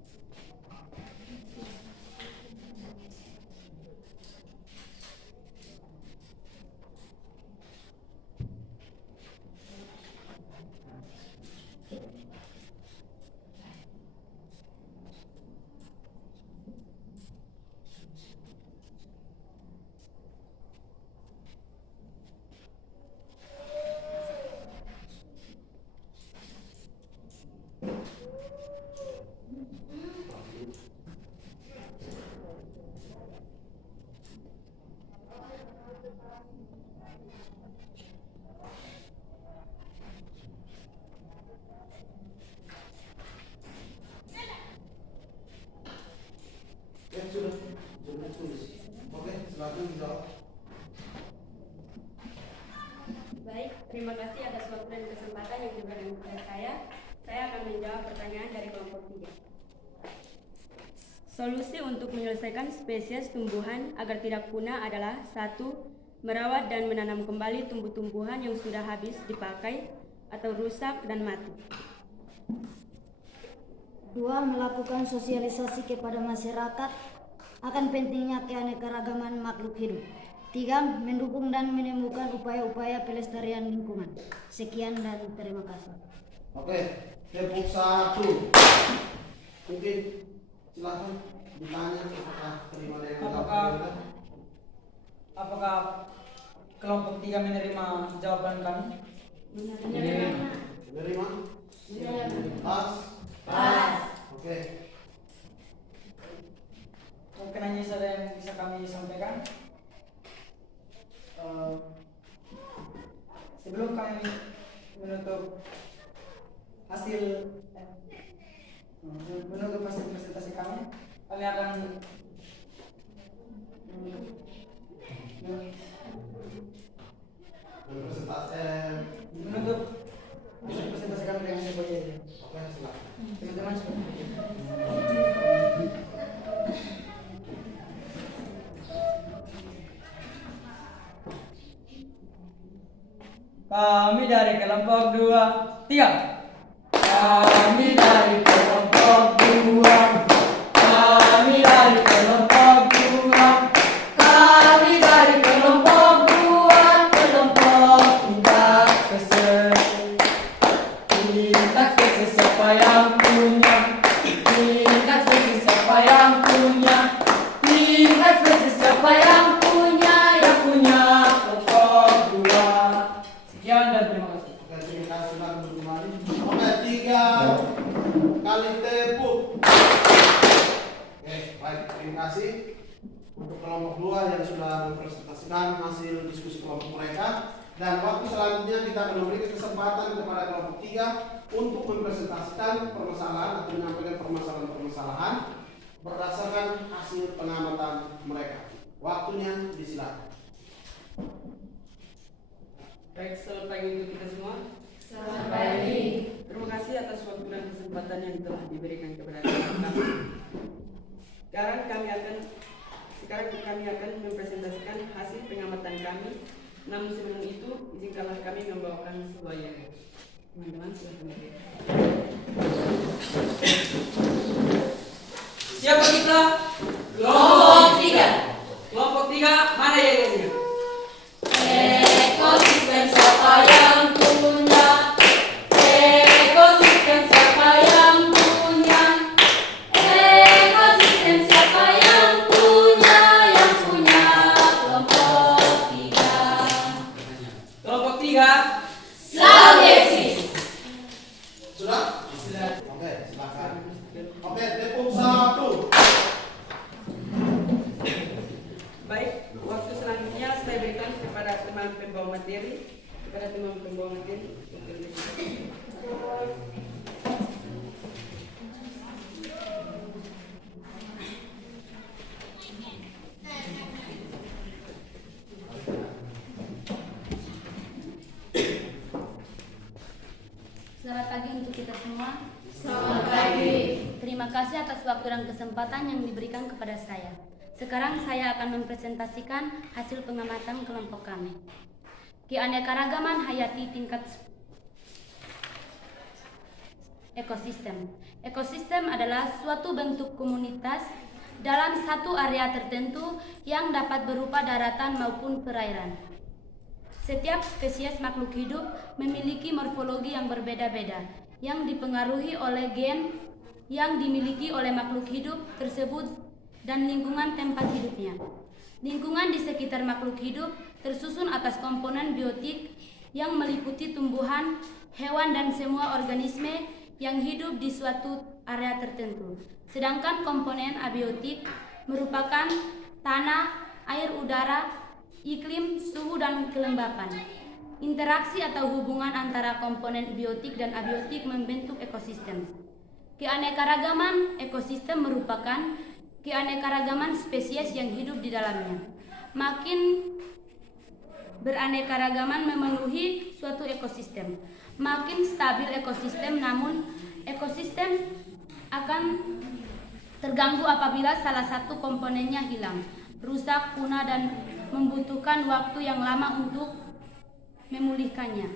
Ya sudah tulis. Oke, silakan dijawab. Baik, terima kasih atas waktu dan kesempatan yang diberikan kepada saya. Saya akan menjawab pertanyaan dari kelompok 3. Solusi untuk menyelesaikan spesies tumbuhan agar tidak punah adalah 1. Merawat dan menanam kembali tumbuh-tumbuhan yang sudah habis dipakai atau rusak dan mati. 2. Melakukan sosialisasi kepada masyarakat akan pentingnya keanekaragaman makhluk hidup. 3. Mendukung dan menemukan upaya-upaya pelestarian lingkungan. Sekian dan terima kasih. Oke, Depok 1. Mungkin silakan ditanya apakah terima dengan jawaban. Apakah kelompok 3 menerima jawaban kami? Menerima? Pas? Oke. Mungkin hanya saja yang bisa kami sampaikan. Sebelum kami menutup hasil presentasi kami akan menutup hasil presentasi kami dengan sebagai ini. Oke, silakan. Teman-teman kami dari kelompok 2, 3. Kami dari kelompok 2. Kami dari kelompok 2. Kami dari kelompok 2. Kelompok tingkat spesies. Tingkat spesies siapa yang punya? Tingkat spesies siapa yang punya? Tingkat spesies siapa yang punya? Yang punya kelompok 2. Sekian dan terima kasih. Oke, terima kasih silakan kembali. Oke, 3 kali tepuk. Oke, baik, terima kasih untuk kelompok 2 yang sudah mempresentasikan hasil diskusi kelompok mereka. Dan waktu selanjutnya kita akan memberikan kesempatan kepada kelompok 3 untuk mempresentasikan permasalahan atau menyampaikan permasalahan-permasalahan berdasarkan hasil pengamatan mereka. Waktunya disilakan. Baik, selamat pagi untuk kita semua. Selamat pagi. Terima kasih atas waktu dan kesempatan yang telah diberikan kepada kami. Sekarang kami akan mempresentasikan hasil pengamatan kami. Namun sebelum itu, izinkanlah kami membawakan sebuah yang teman-teman silahkan berdiri. Siapa kita? Kelompok 3. Kelompok 3, mana yang Ekosistem siapa yang punya? Ekosistem siapa yang punya? Ekosistem siapa yang punya? Yang punya kelompok 3. Kelompok 3. Sulawesi. Sudah? Oke, silakan. Oke, Depok 1. Baik, waktu selanjutnya saya berikan kepada teman pembawa materi. Selamat pagi untuk kita semua. Selamat pagi. Terima kasih atas waktu dan kesempatan yang diberikan kepada saya. Sekarang saya akan mempresentasikan hasil pengamatan kelompok kami. Keanekaragaman hayati tingkat ekosistem. Ekosistem adalah suatu bentuk komunitas dalam satu area tertentu yang dapat berupa daratan maupun perairan. Setiap spesies makhluk hidup memiliki morfologi yang berbeda-beda yang dipengaruhi oleh gen yang dimiliki oleh makhluk hidup tersebut dan lingkungan tempat hidupnya. Lingkungan di sekitar makhluk hidup tersusun atas komponen biotik yang meliputi tumbuhan, hewan, dan semua organisme yang hidup di suatu area tertentu. Sedangkan komponen abiotik merupakan tanah, air, udara, iklim, suhu, dan kelembapan. Interaksi atau hubungan antara komponen biotik dan abiotik membentuk ekosistem. Keanekaragaman ekosistem merupakan keanekaragaman spesies yang hidup di dalamnya. Makin beraneka-ragaman memenuhi suatu ekosistem, makin stabil ekosistem, namun ekosistem akan terganggu apabila salah satu komponennya hilang, rusak, punah, dan membutuhkan waktu yang lama untuk memulihkannya.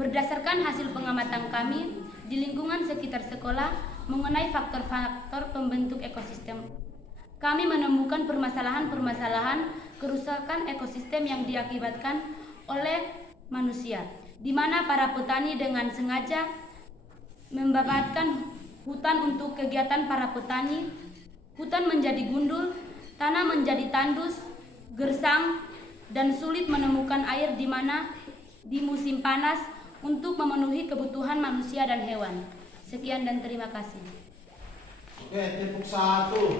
Berdasarkan hasil pengamatan kami di lingkungan sekitar sekolah mengenai faktor-faktor pembentuk ekosistem, kami menemukan permasalahan-permasalahan kerusakan ekosistem yang diakibatkan oleh manusia, di mana para petani dengan sengaja membabatkan hutan untuk kegiatan para petani. Hutan menjadi gundul, tanah menjadi tandus, gersang, dan sulit menemukan air di mana di musim panas untuk memenuhi kebutuhan manusia dan hewan. Sekian dan terima kasih. Oke, tepuk satu.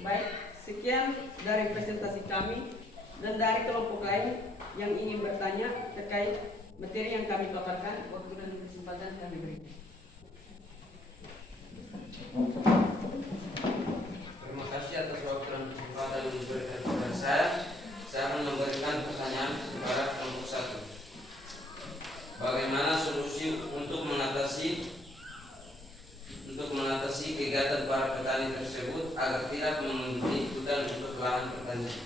Baik, sekian dari presentasi kami dan dari kelompok lain yang ingin bertanya terkait materi yang kami paparkan, waktu dan kesempatan kami beri. Terima kasih atas waktu dan kesempatan yang diberikan kepada saya. Saya akan memberikan pertanyaan kepada kelompok 1. Bagaimana solusi untuk mengatasi kegiatan para petani tersebut agar tidak memenuhi hutan untuk lahan pertanian?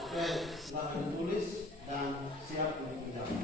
Oke, silakan ditulis dan siap untuk menjawab.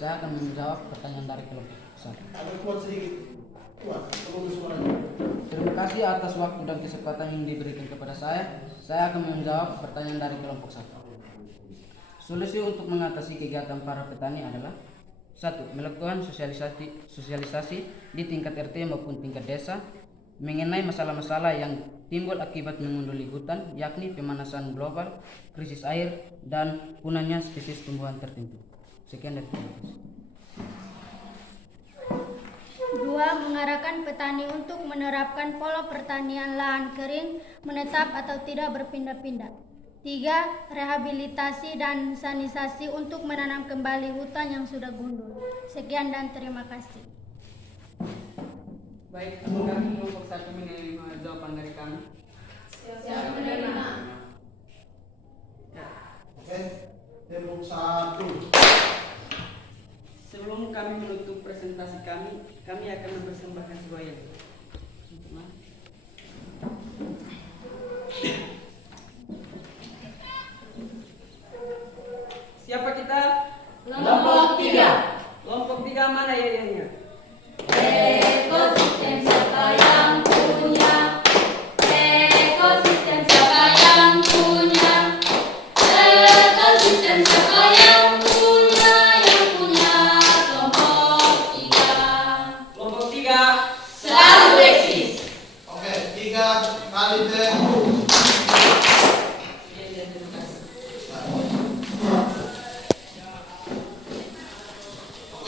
Saya akan menjawab pertanyaan dari kelompok 1. Agak kuat sedikit. Kuat, perlu suaranya. Terima kasih atas waktu dan kesempatan yang diberikan kepada saya. Saya akan menjawab pertanyaan dari kelompok 1. Solusi untuk mengatasi kegiatan para petani adalah 1. Melakukan sosialisasi di tingkat RT maupun tingkat desa mengenai masalah-masalah yang timbul akibat mengunduli hutan, yakni pemanasan global, krisis air, dan punahnya spesies tumbuhan tertentu. Sekian dari terima kasih. 2. Mengarahkan petani untuk menerapkan pola pertanian lahan kering, menetap atau tidak berpindah-pindah. 3. Rehabilitasi dan sanisasi untuk menanam kembali hutan yang sudah gundul. Sekian dan terima kasih. Baik, kami kelompok 1 menerima jawaban dari kami. Siap menerima. Oke, tepuk 1. Sebelum kami menutup presentasi kami akan mempersembahkan sebuah yang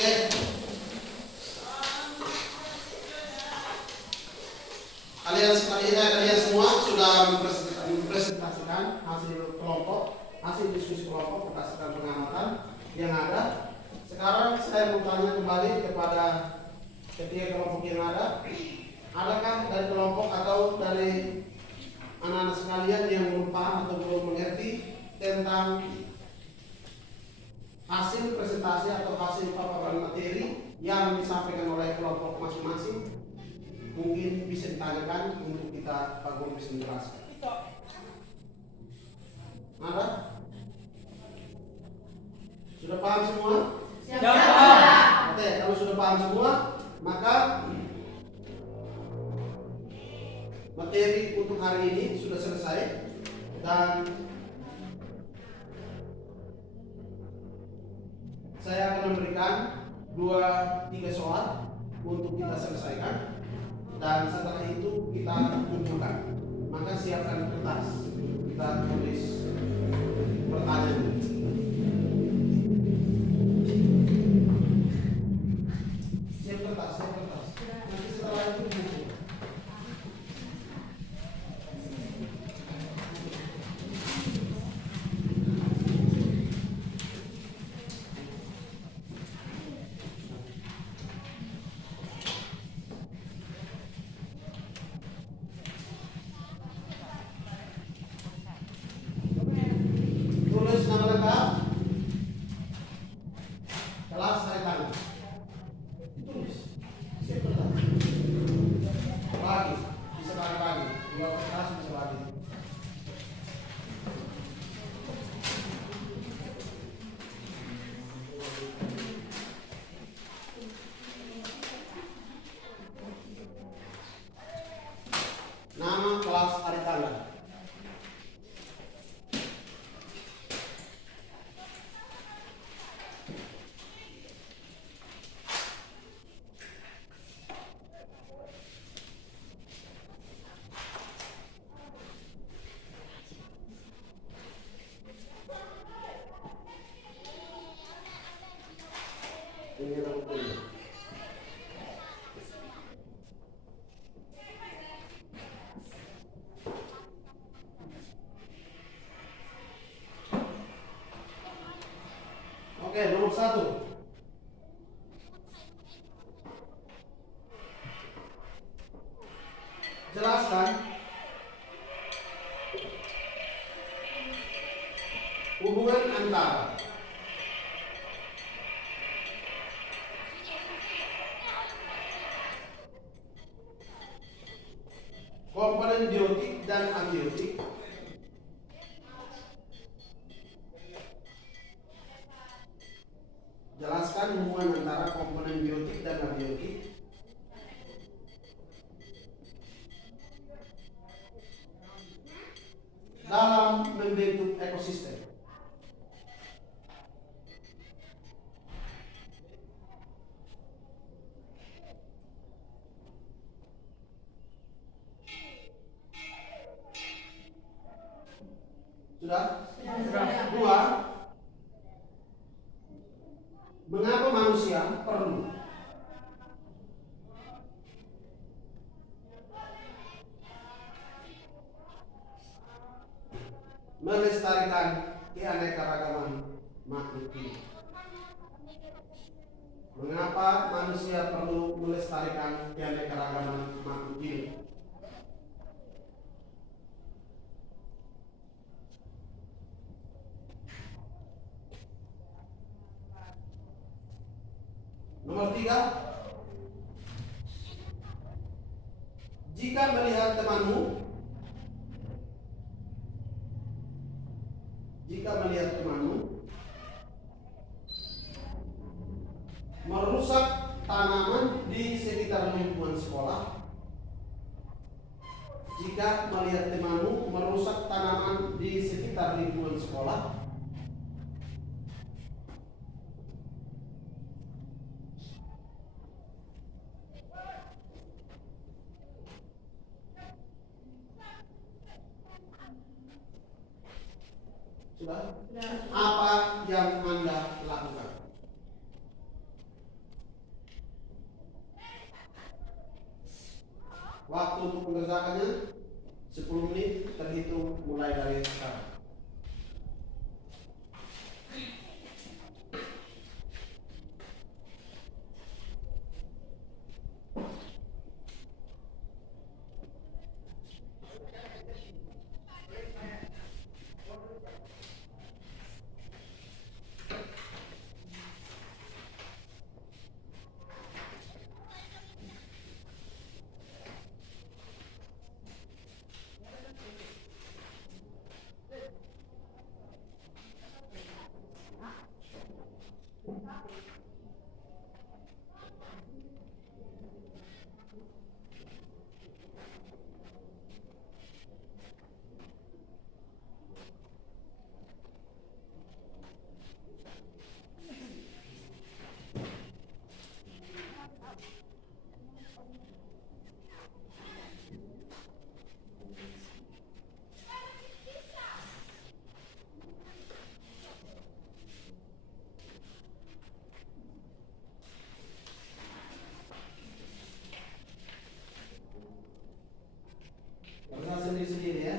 Oke. Kalian semua sudah mempresentasikan hasil kelompok, hasil diskusi kelompok berdasarkan pengamatan yang ada. Sekarang saya mau tanya kembali kepada ketiga kelompok yang ada. Adakah dari kelompok atau dari anak-anak sekalian yang lupa atau belum mengerti tentang hasil presentasi atau hasil paparan materi yang disampaikan oleh kelompok masing-masing? Mungkin bisa ditanyakan untuk kita Pak Guru bisa menjelaskan. Ada? Sudah paham semua? Oke, kalau sudah paham semua, maka materi untuk hari ini sudah selesai dan saya akan memberikan 2-3 soal untuk kita selesaikan dan setelah itu kita kumpulkan. Maka siapkan kertas, kita tulis pertanyaan. Siap kertas. Nanti setelah itu buku. Tulis nama lengkap, kelas hari tanggal. Tulis, siap kertas. Bagi, bisa bagi. 2 kertas bisa bagi. Nama, kelas, hari tanggal. Ini nomor 2. Oke, nomor 1. Jelaskan hubungan antara komponen biotik dan abiotik jelaskan hubungan antara komponen biotik dan abiotik dalam membentuk ekosistem. Sudah? 2. Mengapa manusia perlu melestarikan keanekaragaman makhluk hidup? Mengapa manusia perlu melestarikan keanekaragaman makhluk hidup? Nomor 3. Jika melihat temanmu merusak tanaman di sekitar lingkungan sekolah. Jika melihat temanmu merusak tanaman di sekitar lingkungan sekolah, sudah? Apa yang Anda lakukan? Waktu untuk mengerjakannya 10 menit terhitung mulai dari sekarang. Kerja sendiri-sendiri ya.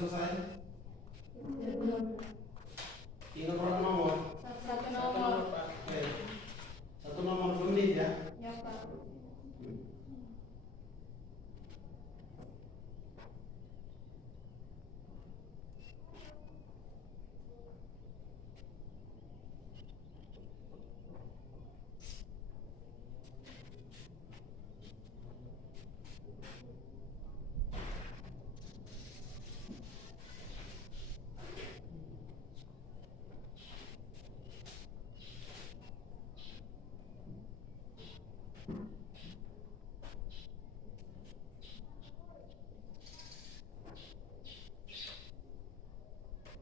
selesai? Tinggal berapa nomor? Satu nomor. Oke. Satu nomor menit ya. Ya, Pak.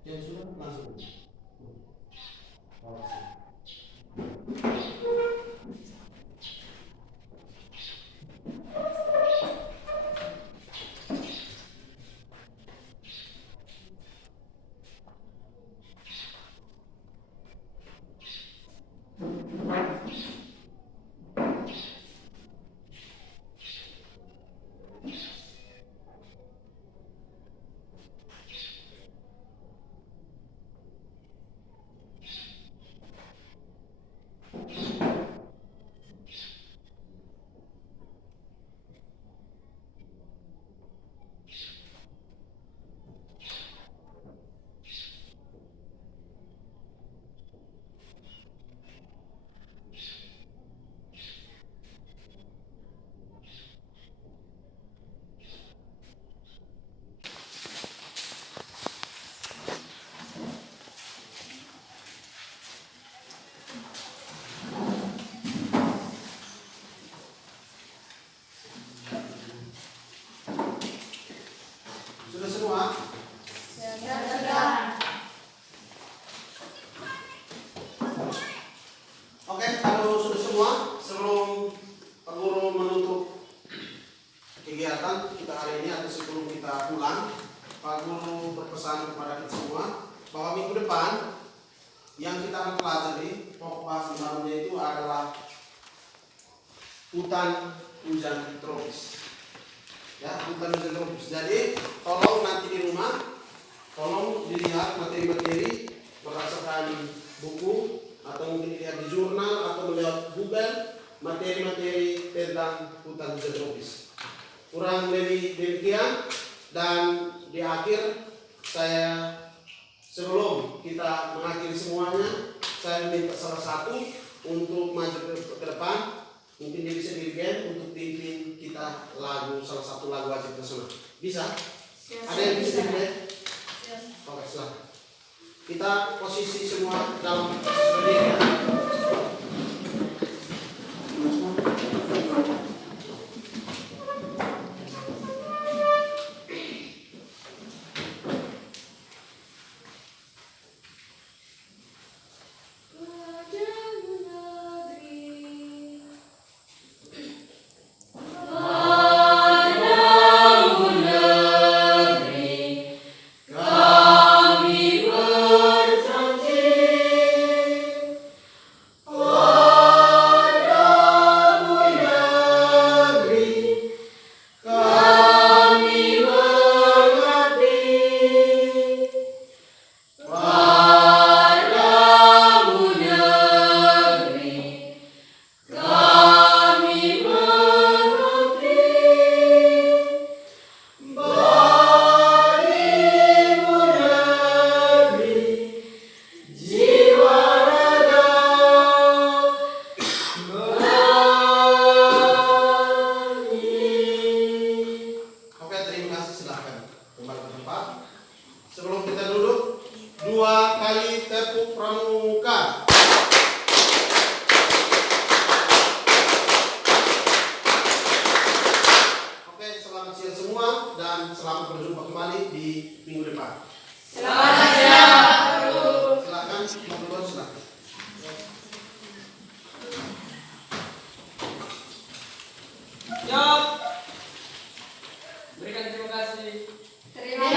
Yang sudah langsung. Sudah semua? Oke, kalau sudah semua, sebelum Pak Guru menutup kegiatan kita hari ini atau sebelum kita pulang, Pak Guru berpesan kepada kita semua bahwa minggu depan yang kita akan pelajari pokok bahasan barunya itu adalah hutan hujan tropis. Ya, hutan hujan tropis. Jadi tolong nanti di rumah tolong dilihat materi-materi berdasarkan buku atau mungkin dilihat di jurnal atau melihat Google materi-materi tentang hutan hujan tropis. Kurang lebih demikian, dan di akhir saya sebelum kita mengakhiri semuanya, saya minta salah satu untuk maju ke depan. Mungkin dia bisa dirigent untuk pimpin kita lagu, salah satu lagu wajib nasional. Bisa? Ada yang bisa dirigent? Oke, silakan. Kita posisi semua dalam posisi berdiri ya. Berikan terima kasih. Terima